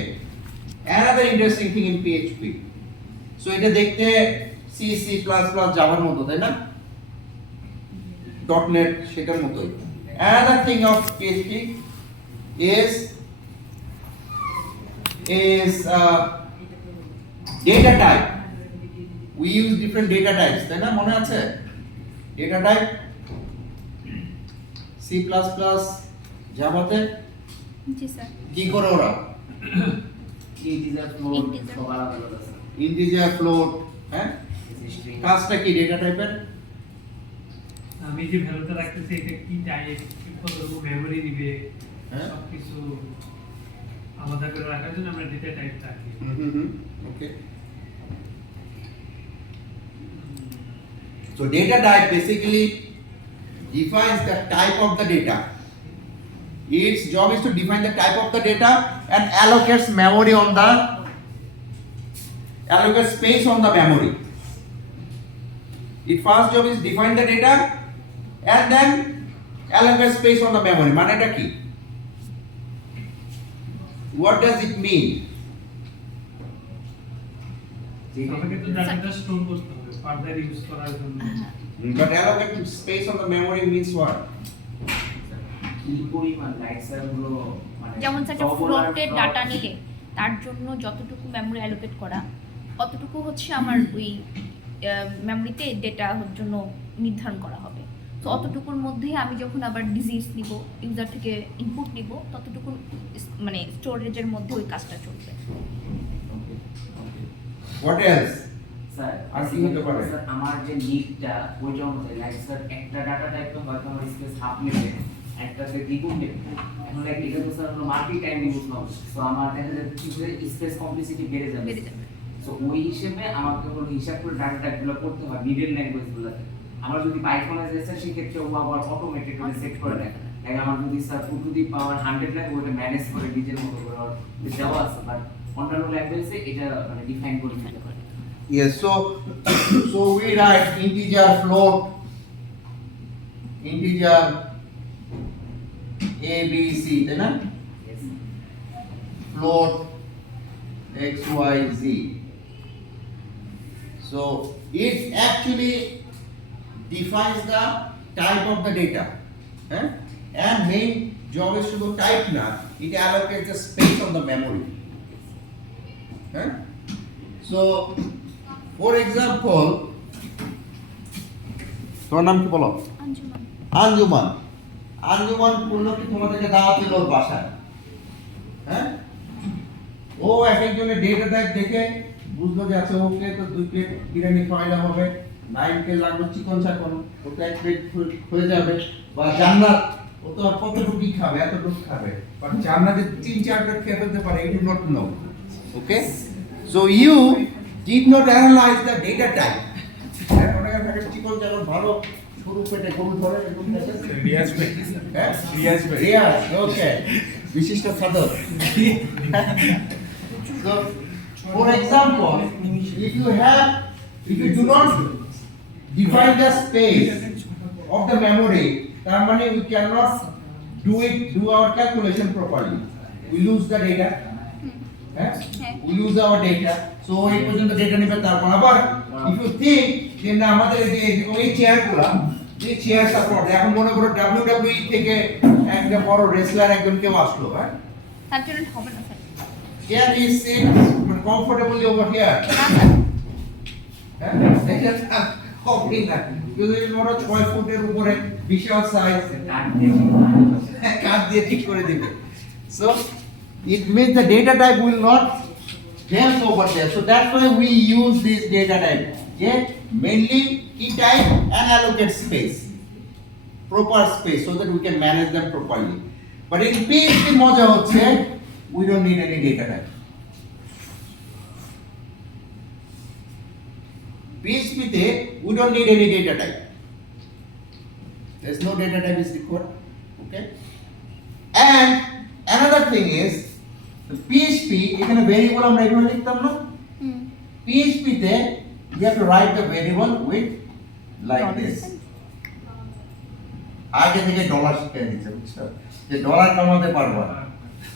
Another interesting thing in PHP. So এটা দেখতে C, C++, জাভার মতো, তাই না? .NET সেটার মতোই। Another thing of PHP is data type. We use different data types, তাই না? মনে আছে? Data type C++, জাভাতে জি স্যার। কি করে ওরা? Integer float Integer. সব আলাদা আলাদা স্যার। ইন্টিজার, ফ্লোট, হ্যাঁ? স্ট্রিং কাজটা কি ডেটা টাইপের? আমি যে ভ্যালুটা রাখতেছি এটা কি টাইপ, কতটুকু মেমরি নিবে, হ্যাঁ। সবকিছু আলাদা করে রাখার জন্য আমরা ডেটা টাইপ রাখি। Okay. So data type basically defines the type of the data. Its job is to define the type of the data and allocates memory on the allocates space on the memory. Its first job is define the data and then allocate space on the memory. মানেটা কি? What does it mean? আমাকে তো ডাটাটা স্টোর করতে হবে further use করার জন্য। But allocate space on the memory means what? কি পরিমাণ লাইক স্যার গুলো মানে যেমন স্যার একটা double আর ফ্লোটের flop। ডাটা নিলে তার জন্য যতটুকু মেমরি অ্যালোকেট করা অতটুকু হচ্ছে আমার ওই মেমরিতে ডেটা জন্য নির্ধারণ করা হবে। তো অতটুকুর মধ্যেই আমি যখন আবার ডিজিজ নিব, ইউজার থেকে ইনপুট নিব, ততটুকু মানে স্টোরেজের মধ্যে ওই কাজটা চলবে। What else? স্যার আর কি হতে পারে? স্যার আমার যে নিডটা ওইটা অনুযায়ী লাইক স্যার একটা ডাটা টাইপে হয়তো আমার স্পেস হাফ নেবে, একটাতে দ্বিগুণ নেবে। এখন লাইক এটা তো স্যার হলো মাল্টি টাইম ইউজ হবে, সো আমার দেখা যাচ্ছে যে স্পেস কমপ্লিসিটি বেড়ে যাবে। বেড়ে যাবে। সো ওই হিসেবে আমাকে হলো হিসাব করে ডাটা টাইপগুলো করতে হয় মিডল ল্যাঙ্গুয়েজগুলোতে। আমার যদি পাইথনে যায় স্যার সেক্ষেত্রে ও আবার অটোমেটিক্যালি সেট করে দেয়। লাইক আমার যদি স্যার 2 টু দি পাওয়ার 100 লাগে ওটা ম্যানেজ করে নিজের মতো করে ওর দেওয়া আছে, বাট অন্যান্য ল্যাঙ্গুয়েজে এটা মানে ডিফাইন করে দিতে পারে। Yes, so we write integer, float, integer A, B, C, তাই না? Float X, Y, Z. So it actually defines the type of the data, and main job is to do type na. It allocates the space on the memory. So, for example, তোমার নাম কি বলো? আঞ্জুমান। আঞ্জুমান। আঞ্জুমান বললো কি তোমাদেরকে দাওয়াত দিল ওর বাসায়, হ্যাঁ? ও এক একজনের ডেটা টাইপ দেখে বুঝলো যে আচ্ছা ওকে তো 2 প্লেট বিরিয়ানি খাওয়াইলে হবে, 9 প্লেট লাগবে চিকন চাকন, ওটা 1 প্লেট হয়ে যাবে, বা জান্নাত ও তো আর কতটুকু খাবে, এতটুকু খাবে, বাট জান্নাতে 3-4 প্লেট খেয়ে ফেলতে পারে, you do not know. Okay, so you did not analyze the data type. হ্যাঁ, ওনাকে থাকে চিকন চাকন ভালো সরু পেটে গরু ধরে এরকম থাকে। রিয়াজ ভাই হ্যাঁ? রিয়াজ ভাই Yes, okay. বিশিষ্ট father. So, for example, if you do not define the space of the memory, তার মানে we cannot do our calculation properly. we lose the data. হ্যাঁ? We lose our data. So এই পর্যন্ত ডেটা নেবে, তারপর আবার if you think যে না আমাদের এই চেয়ারগুলো যে চেয়ার সাপোর্ট, এখন মনে করো WWE থেকে একটা বড় রেসলার একজন কেউ আসলো, হ্যাঁ, তার জন্য হবে না sir. can he sit comfortably over here? হ্যাঁ, এটা হবে না, যদি বড় 6 ফুটের উপরে বিশাল সাইজ কাট দিয়ে ঠিক করে দিবে। So it means the data type will not jump over there. So that's why we use this data type. Yeah, mainly key type and allocate space, proper space, so that we can manage them properly. But in PHP মজা হচ্ছে we don't need any data type. PHP তে we don't need any data type. There's no data type is required. Okay. And another thing is the PHP এখানে ভেরিয়েবল আমরা এভাবে লিখতাম না, PHP তে you have to write the variable with like this. আগে থেকে ডলার শিখিয়ে দিচ্ছে, বুঝছো, যে ডলার কামাতে পারবা,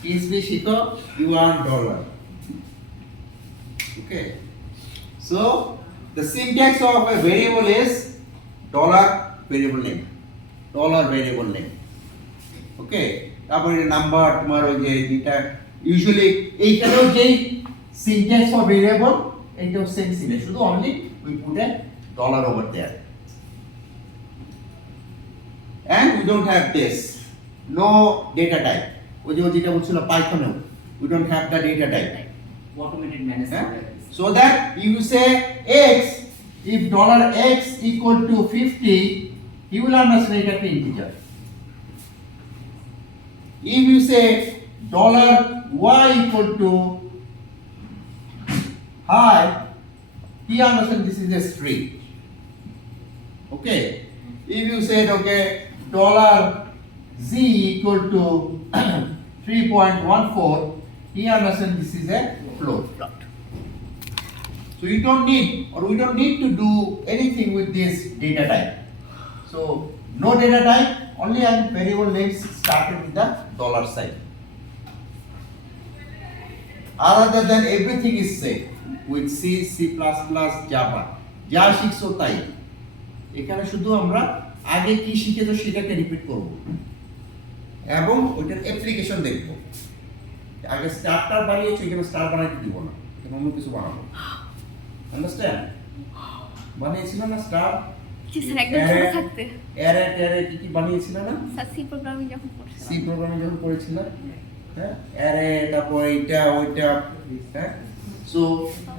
PHP শিখো, you earn dollar. Okay, so the syntax of a variable is dollar variable name, dollar variable name. Okay, তারপরে নাম্বার তোমার ওই যে যেটা ইউজুয়ালি এইখানেও যেই সিনট্যাক্স ফর ভেরিয়েবল এইটাও সেম সিনট্যাক্স, শুধু only we put a dollar over there and we don't have this no data type. ওই যে যেটা বলছিল পাইথনেও we don't have the data type. automated manage Yeah? So that if you say x, if $x equal to 50, he will understand it as an integer. If you say $y equal to high, he understands this is a string. Okay. If you said okay $z equal to 3.14, he understands this is a float. So you don't need, or we don't need to do anything with this data type. So no data type, only a variable names started with the dollar sign. Other than everything is same with C, C++, Java. যা শিখছো তাই, এখানে শুধু আমরা আগে কি শিখেছো সেটাকে রিপিট করব এবং ওইটার অ্যাপ্লিকেশন দেখব। আগে স্টার বানিয়েছো, এখানে স্টার বানাইতে দিব না, এখানে অন্য কিছু বানাবো। আন্ডারস্ট্যান্ড? বানিয়েছিল না স্টার, জি স্যার, একদম ছোট থাকতে অ্যারে কি বানিয়েছিল না? স্যার সি প্রোগ্রামিং যখন পড়ছিলাম, সি প্রোগ্রামিং যখন পড়েছিল, হ্যাঁ, অ্যারে তারপর এটা ওইটা, হ্যাঁ। সো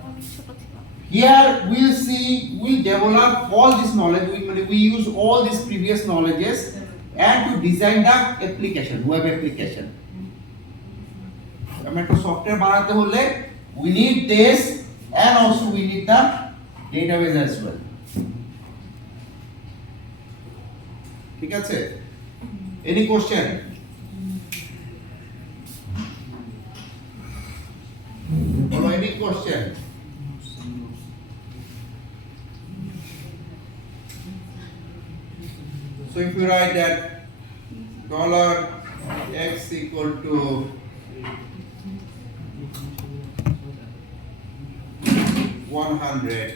আমি ছোট ছিলাম। here we'll see, we'll develop all this knowledge, we use all these previous knowledges and to design the application, web application. আমরা একটা সফটওয়্যার বানাতে হলে we need this and also we need the database as well. ঠিক আছে? Any question? Or any question? So if you write that $x equal to $100,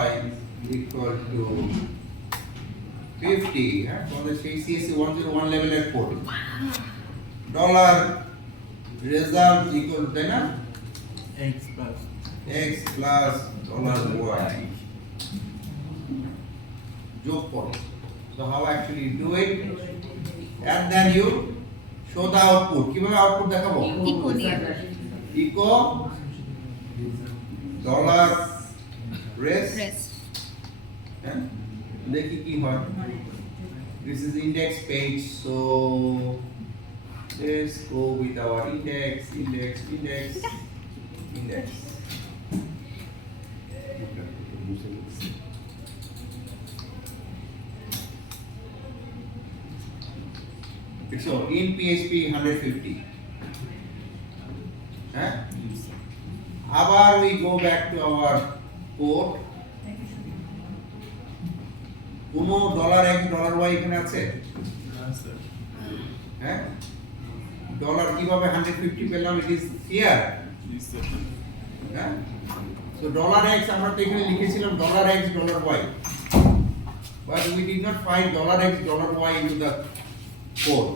$y equal to 50, for the CSC 101 level at 40. Dollar result equal to X plus x plus $y. Joke for it. So how actually you do it, and then you show the output. কিভাবে আউটপুট দেখাবো? ইকো দিয়ে eco dollar race, হ্যাঁ, দেখি কি হয়। This is index page, so let's go with our index. So in PHP 150. Abar we go back to our code. কোনো $x $y এখানে আছে? না স্যার। হ্যাঁ, ডলার কিভাবে 150 পেলাম, it is here. Yes, sir. হ্যাঁ, সো ডলার এক্স আমরা তো এখানে লিখেছিলাম dollar X dollar Y, but we did not find dollar X dollar Y into the code,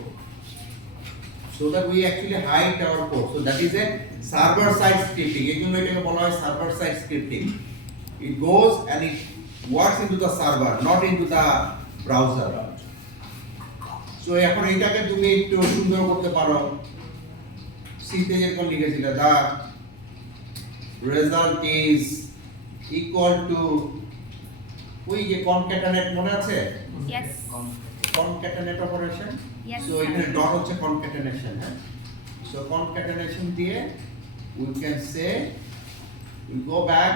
so that we actually hide our code. So that is a server side scripting. এই জন্য এটাকে বলা হয় server side scripting. It goes and it works into the server, not into the browser. So এখন এটাকে তুমি একটু সুন্দর করতে পারো। সিতে যেরকম লিখেছিল the result is equal to, ওই যে concatenate মনে আছে? Yes. Concatenate operation. Yes, So sir. এখানে dot হচ্ছে concatenation, হ্যাঁ? So concatenation দিয়ে we can say we go back,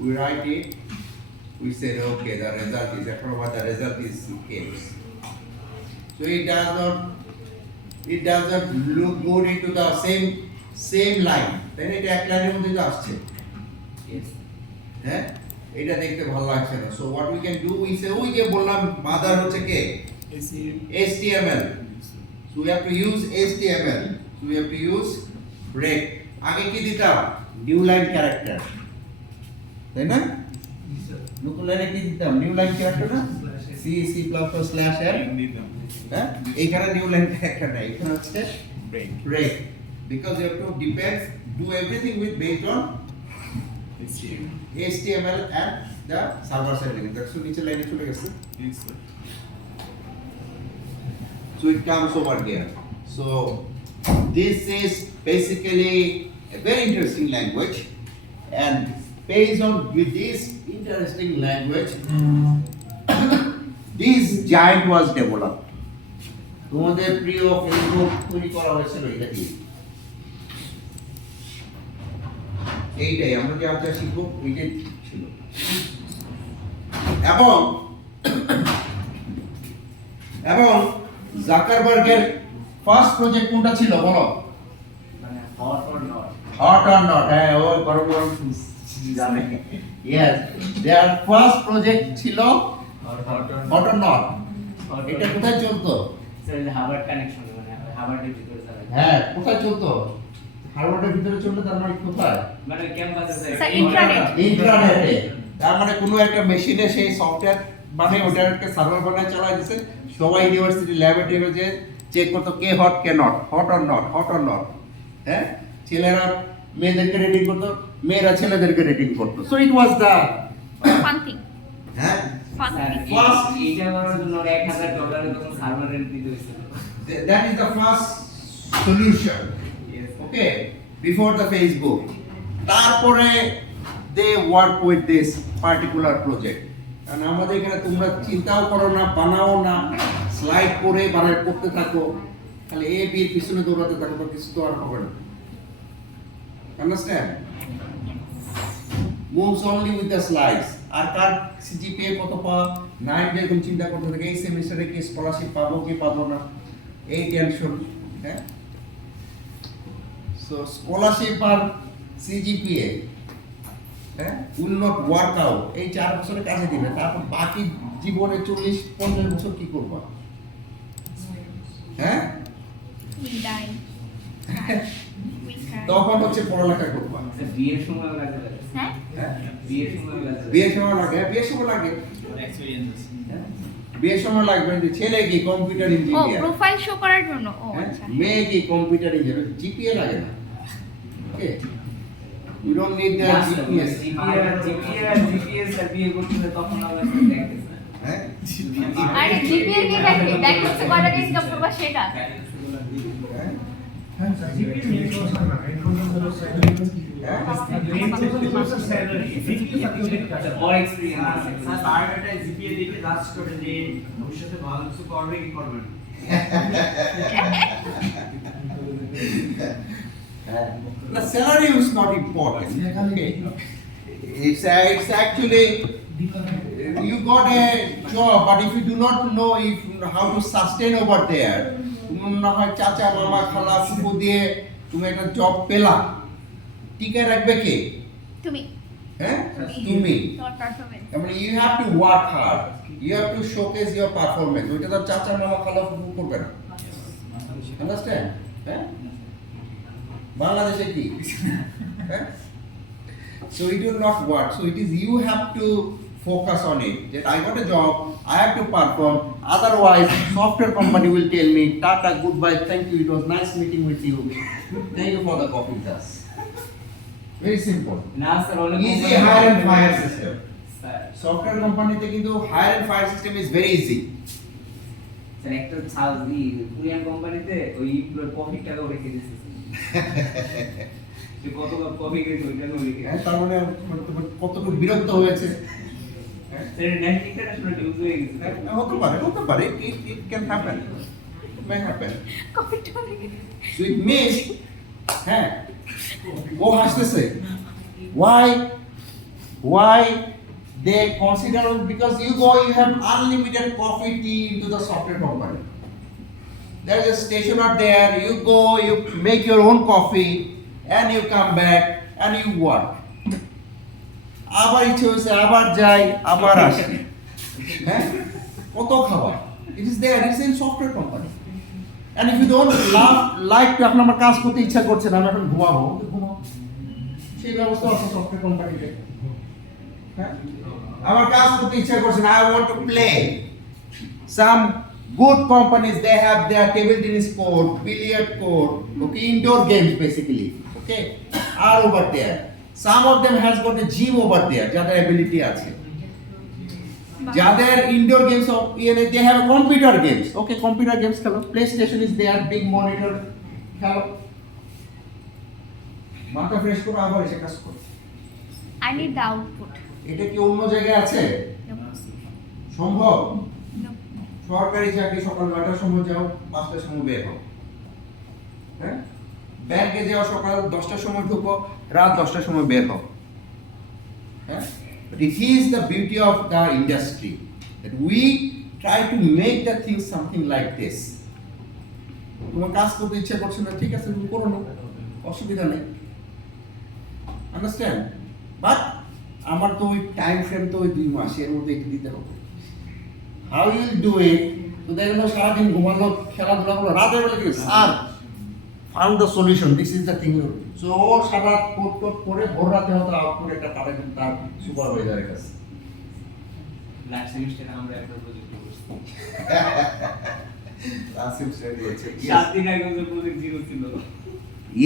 we write it, we said okay, the result is the result is case. So it does not look good into the same line. Then এটা এক লাইনের মধ্যে তো আসছে, Yes. হ্যাঁ? এটা দেখতে ভালো লাগছে না। So what we can do, we say ওই যে বললাম মাদার হচ্ছে কে? HTML. So we have to use HTML. So we have to use break. আগে কি দিতাম? নিউ লাইন ক্যারেক্টার, তাই না? নতুন লাইনে কি দিতাম? নিউ লাইন ক্যারেক্টার না? C /L, হ্যাঁ? এইখানে নিউ লাইন ক্যারেক্টার নাই, এখানে হচ্ছে Break. break, because you have to do everything with based on HTML and the server side link. দেখছো নিচে লাইনে চলে গেছে। Yes, sir. So it comes over here. So this is basically a very interesting language, and based on with this interesting language, this giant was developed. তোমাদের প্রিয় ফেসবুক তৈরি করা হয়েছিল এটা কি? এইটাই আমরা যে আজকে শিখবো এইটাই ছিল। এবং জাকারবার্গের ফার্স্ট প্রজেক্ট কোনটা ছিল বলো? মানে hot or not? Hot or not, হ্যাঁ ও গরম গরম জানে। ইয়েস, দেয়ার ফার্স্ট প্রজেক্ট ছিল হট অর নট। এটা কোথায় চলতো? স্যার হার্ভার্ড কানেকশন, মানে হার্ভার্ডের ভিতরে চালায়। হ্যাঁ, কোথায় চলতো? হার্ভার্ডের ভিতরে চলতো, তার মানে কোথায়? মানে ক্যাম্পাসে স্যার, ইন্ট্রানেট। ইন্টারনেটে। তার মানে কোনো একটা মেশিনে সেই সফটওয়্যার মানে ওটাকে সার্ভার বানায় চালাই দিয়েছে, সবাই ইউনিভার্সিটি ল্যাবে টেবে যে চেক করতো কে হট কে নট, হট অর নট, হ্যাঁ? ছেলেরা মেয়েদেরকে রেটিং করতো, মেয়েরা ছেলেদেরকে রেটিং করতো। So it was the Fun thing. হ্যাঁ, Fun স্যার thing. First- এইটা করার জন্য $1,000 তখন সার্ভার রেন্ট দিতে হয়েছিল। that is the first solution, Yes. okay, before the Facebook. তারপরে they work with this particular project. কারণ আমাদের এখানে তোমরা চিন্তাও করো না, বানাও না, স্লাইড করে বানায় করতে থাকো, খালি এ বি এর পিছনে দৌড়াতে থাকো, তো কিছু তো আর হবে না। Understand? Moves only with the slides. আর কার সিজিপিএ কত পাওয়া, 9 যেরকম চিন্তা করতে থাকে এই সেমিস্টারে কি স্কলারশিপ পাবো কি পাবো না, এই টেনশন, হ্যাঁ? সো স্কলারশিপ আর সিজিপিএ, হ্যাঁ, উইল নট ওয়ার্ক আউট। এই 4 বছরে কাজে দিবে, তারপর বাকি জীবনে 40-50 বছর কি করবা, হ্যাঁ? We die. We cry. তখন হচ্ছে পড়ালেখা করবা, স্যার বিয়ের সময় লাগে। হ্যাঁ? হ্যাঁ? বিয়ের সময় লাগে। বিয়ের সময় লাগে, বিয়ের সময় লাগে, Experiences. হ্যাঁ? বিয়ের সময় লাগবে যে ছেলে কি কম্পিউটার ও, ইঞ্জিনিয়ার, প্রোফাইল শো করার জন্য। ও আচ্ছা। মেয়ে কি কম্পিউটার ইঞ্জিনিয়ার, জিপিএ লাগে না, okay? You don't need the GPS, GPS sir বিয়ে করতে হলে তখন আবার দেখতে স্যার। হ্যাঁ? আরে জিপিএর কি দেখে? দেখে হচ্ছে কয় টাকা ইনকাম করবা সেটা। More experience আছে। স্যার বায়োডাটায় জিপিএ দেখে জাজ করে যে ভবিষ্যতে ভালো কিছু করবে কি করবে না। The salary is not important. Okay. It's actually you got a job, but if you do not know how to sustain over there, তুমি না হয় চাচা মামা খালা ফুফু দিয়ে তুমি একটা জব পেলা, টিকে রাখবে কে? তুমি। হ্যাঁ, তুমি। তোমার performance. I mean, you have to work hard. You have to showcase your performance. ওইটা তো চাচা মামা খালা ফুফু করবে না। Understand? হ্যাঁ? বাংলাদেশে কি? হ্যাঁ? So it will not work. So it is you have to focus on it. That I got a job, I have to perform. Otherwise, software company will tell me, Tata, goodbye, thank you. It was nice meeting with you. Thank you for the coffee class. Very simple. না স্যার অনেক Easy company- hire and fire system. Sir Software company কিন্তু hire and fire system is very easy. Sir একটা কোরিয়ান কোম্পানিতে ওই প্রফিট টাকাও রেখে দিয়েছে যে কত কপি করে ওই টাকাও রেখে হ্যাঁ, তার মানে তোমার কতটুকু বিরক্ত হয়েছে। স্যার নেক্সট ইন্টারন্যাশনাল নিউজ হয়ে গেছে হ্যাঁ, হতে পারে, it can happen. It may happen. কপিটা So it means, হ্যাঁ, ও হাসতেছে। Why they consider because you have unlimited coffee tea into the software company. There is a station out there, you go, you make your own coffee and you come back and you work. আবার ইচ্ছে হয়েছে আবার যাই আবার আসি, হ্যাঁ, কত খাবার, it is there, it is in software company. And if you don't like to এখন আমার কাজ করতে ইচ্ছা করছে না, আমি এখন ঘুমাবো, ঘুমাও, সেই ব্যবস্থা আছে সফটওয়্যার কোম্পানিতে। হ্যাঁ, আমার কাজ করতে ইচ্ছা করছে না, I want to play. Some good companies, they have their table tennis court, billiard court, okay, indoor games basically, okay, are over there. Some of them has got a gym over there, যাদের ability আছে। যাদের indoor games of they have computer games, okay, computer games খেলো, PlayStation is there, big monitor খেলো, মাথা fresh করো, আবার এসে কাজ করো। I need the output. এটা কি অন্য জায়গায় আছে সম্ভব? সরকারি চাকরি সকাল 9টার সময় যাও, 5টার সময় বের হও, হ্যাঁ, ব্যাংকে যাও সকাল 10টার সময় ঢুকো, রাত 10টার সময় বের হও, হ্যাঁ। But it is the beauty of the industry that we try to make the things something like this. তোমার কাজ করতে ইচ্ছা করছে না, ঠিক আছে, তুমি করো না, অসুবিধা নেই, আন্ডারস্ট্যান্ড। বাট আমার তো ওই টাইম ফ্রেম তো ওই 2 মাস, এর মধ্যে এটা দিতে হবে। How you'll do it? তো দেখেন সারাদিন ঘুমানো, খেলাধুলা করলো, রাতের বেলা কি sir found the solution, this is the thing. So সারা কোট করে ভোর রাতে হয়তো আউটপুট একটা পাঠায় কিন্তু তার সুপারভাইজারের কাছে। লাস্ট সেমিস্টারে আমরা একটা প্রজেক্ট করছি আসিফ স্যার বলছে 7 দিন আগে আমাদের প্রজেক্ট জিরো ছিল।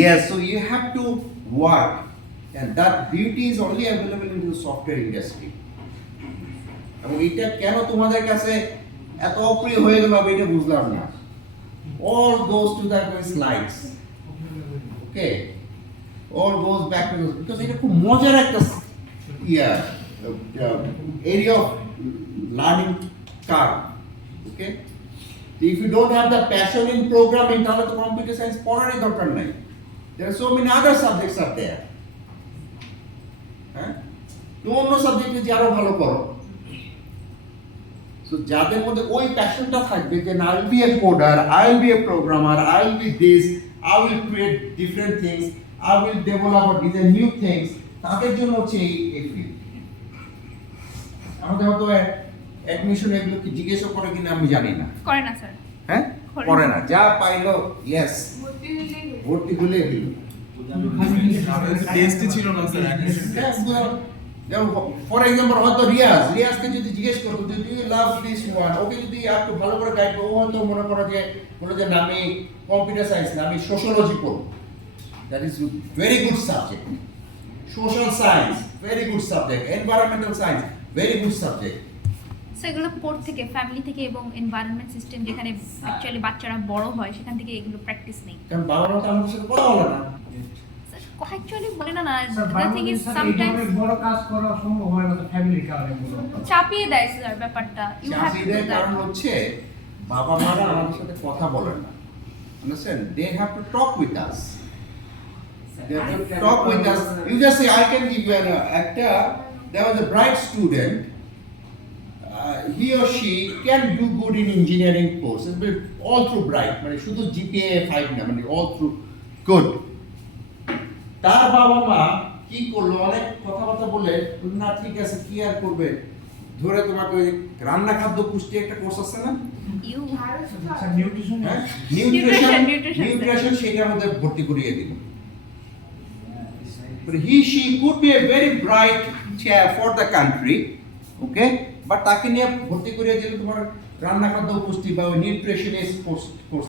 Yes, so you have to work, and that beauty is only available in the software industry. এবং এটা কেন তোমাদের কাছে এত অপ্রিয় হয়ে গেল আমি এটা বুঝলাম না। All goes to the slides. Okay, all goes back to the, because এটা খুব মজার একটা area of learning curve. Okay, so if you don't have the passion in programming, তাহলে তো computer science পড়ারই দরকার নাই। There are so many other subjects are there. হ্যাঁ, তো অন্য সাবজেক্টে যে আরো ভালো করো। So যাদের মধ্যে ওই প্যাশনটা থাকবে যে I will be a coder, I will be a programmer, I will be this, I will create different things, I will develop or design new things, তাদের জন্য হচ্ছে এই ফিল্ড। আমাদের হয়তো অ্যাডমিশন এগুলো কি জিজ্ঞেসও করে কিনা আমি জানি না। করে না স্যার। হ্যাঁ, করে না, যা পাইলো ইয়েস ভর্তি হলে দিল। টেস্টই ছিল না স্যার। ফর এক্সাম্পল হয়তো রিয়াজকে যদি জিজ্ঞেস করবো যে do you love this one, okay যদি একটু ভালো করে গাইড করবো, ও হয়তো মনে করো যে বলে যে না আমি কম্পিউটার সায়েন্স না আমি সোশ্যোলজি পড়বো, that is very good subject, social science very good subject, environmental science very good subject. সেগুলো পড় থেকে, ফ্যামিলি থেকে এবং এনভায়রনমেন্ট সিস্টেম যেখানে অ্যাকচুয়ালি বাচ্চারা বড় হয় সেখান থেকে এগুলো প্র্যাকটিস নেই। কারণ বাবা মা তো আমাদের সাথে কথা বলে না। অ্যাকচুয়ালি বলে না, স্যার দ্য থিং ইজ বাংলাদেশে এই সামটাইমস ধরনের বড় কাজ করা সম্ভব হয় না তো ফ্যামিলির কারণে বলো। চাপিয়ে দেয় স্যার ব্যাপারটা। ইউ হ্যাভ টু ডু চাকরিদের দ্যাট। কারণ হচ্ছে বাবা মারা আমাদের সাথে কথা বলে না, understand, they have to talk with us, they have to talk with us. You just say I can give you an actor, there was a bright student, he or she can do good in engineering courses, but all through bright, মানে শুধু GPA 5 না, মানে all through good. তার বাবা মা কি করলো, অনেক কথাবার্তা বলে না, ঠিক আছে কি আর করবে, ধরে তোমাকে ওই রান্না খাদ্য পুষ্টি একটা কোর্স আছে না, ইউ নিউট্রিশন হ্যাঁ Nutrition, নিউট্রিশন সেটার মধ্যে ভর্তি করিয়ে দিল। But she could be a very bright chair for the country, okay? But তাকে নিয়ে ভর্তি করিয়ে দিলে তোমার রান্না খাদ্য পুষ্টি বা নিউট্রিশনিস্ট কোর্স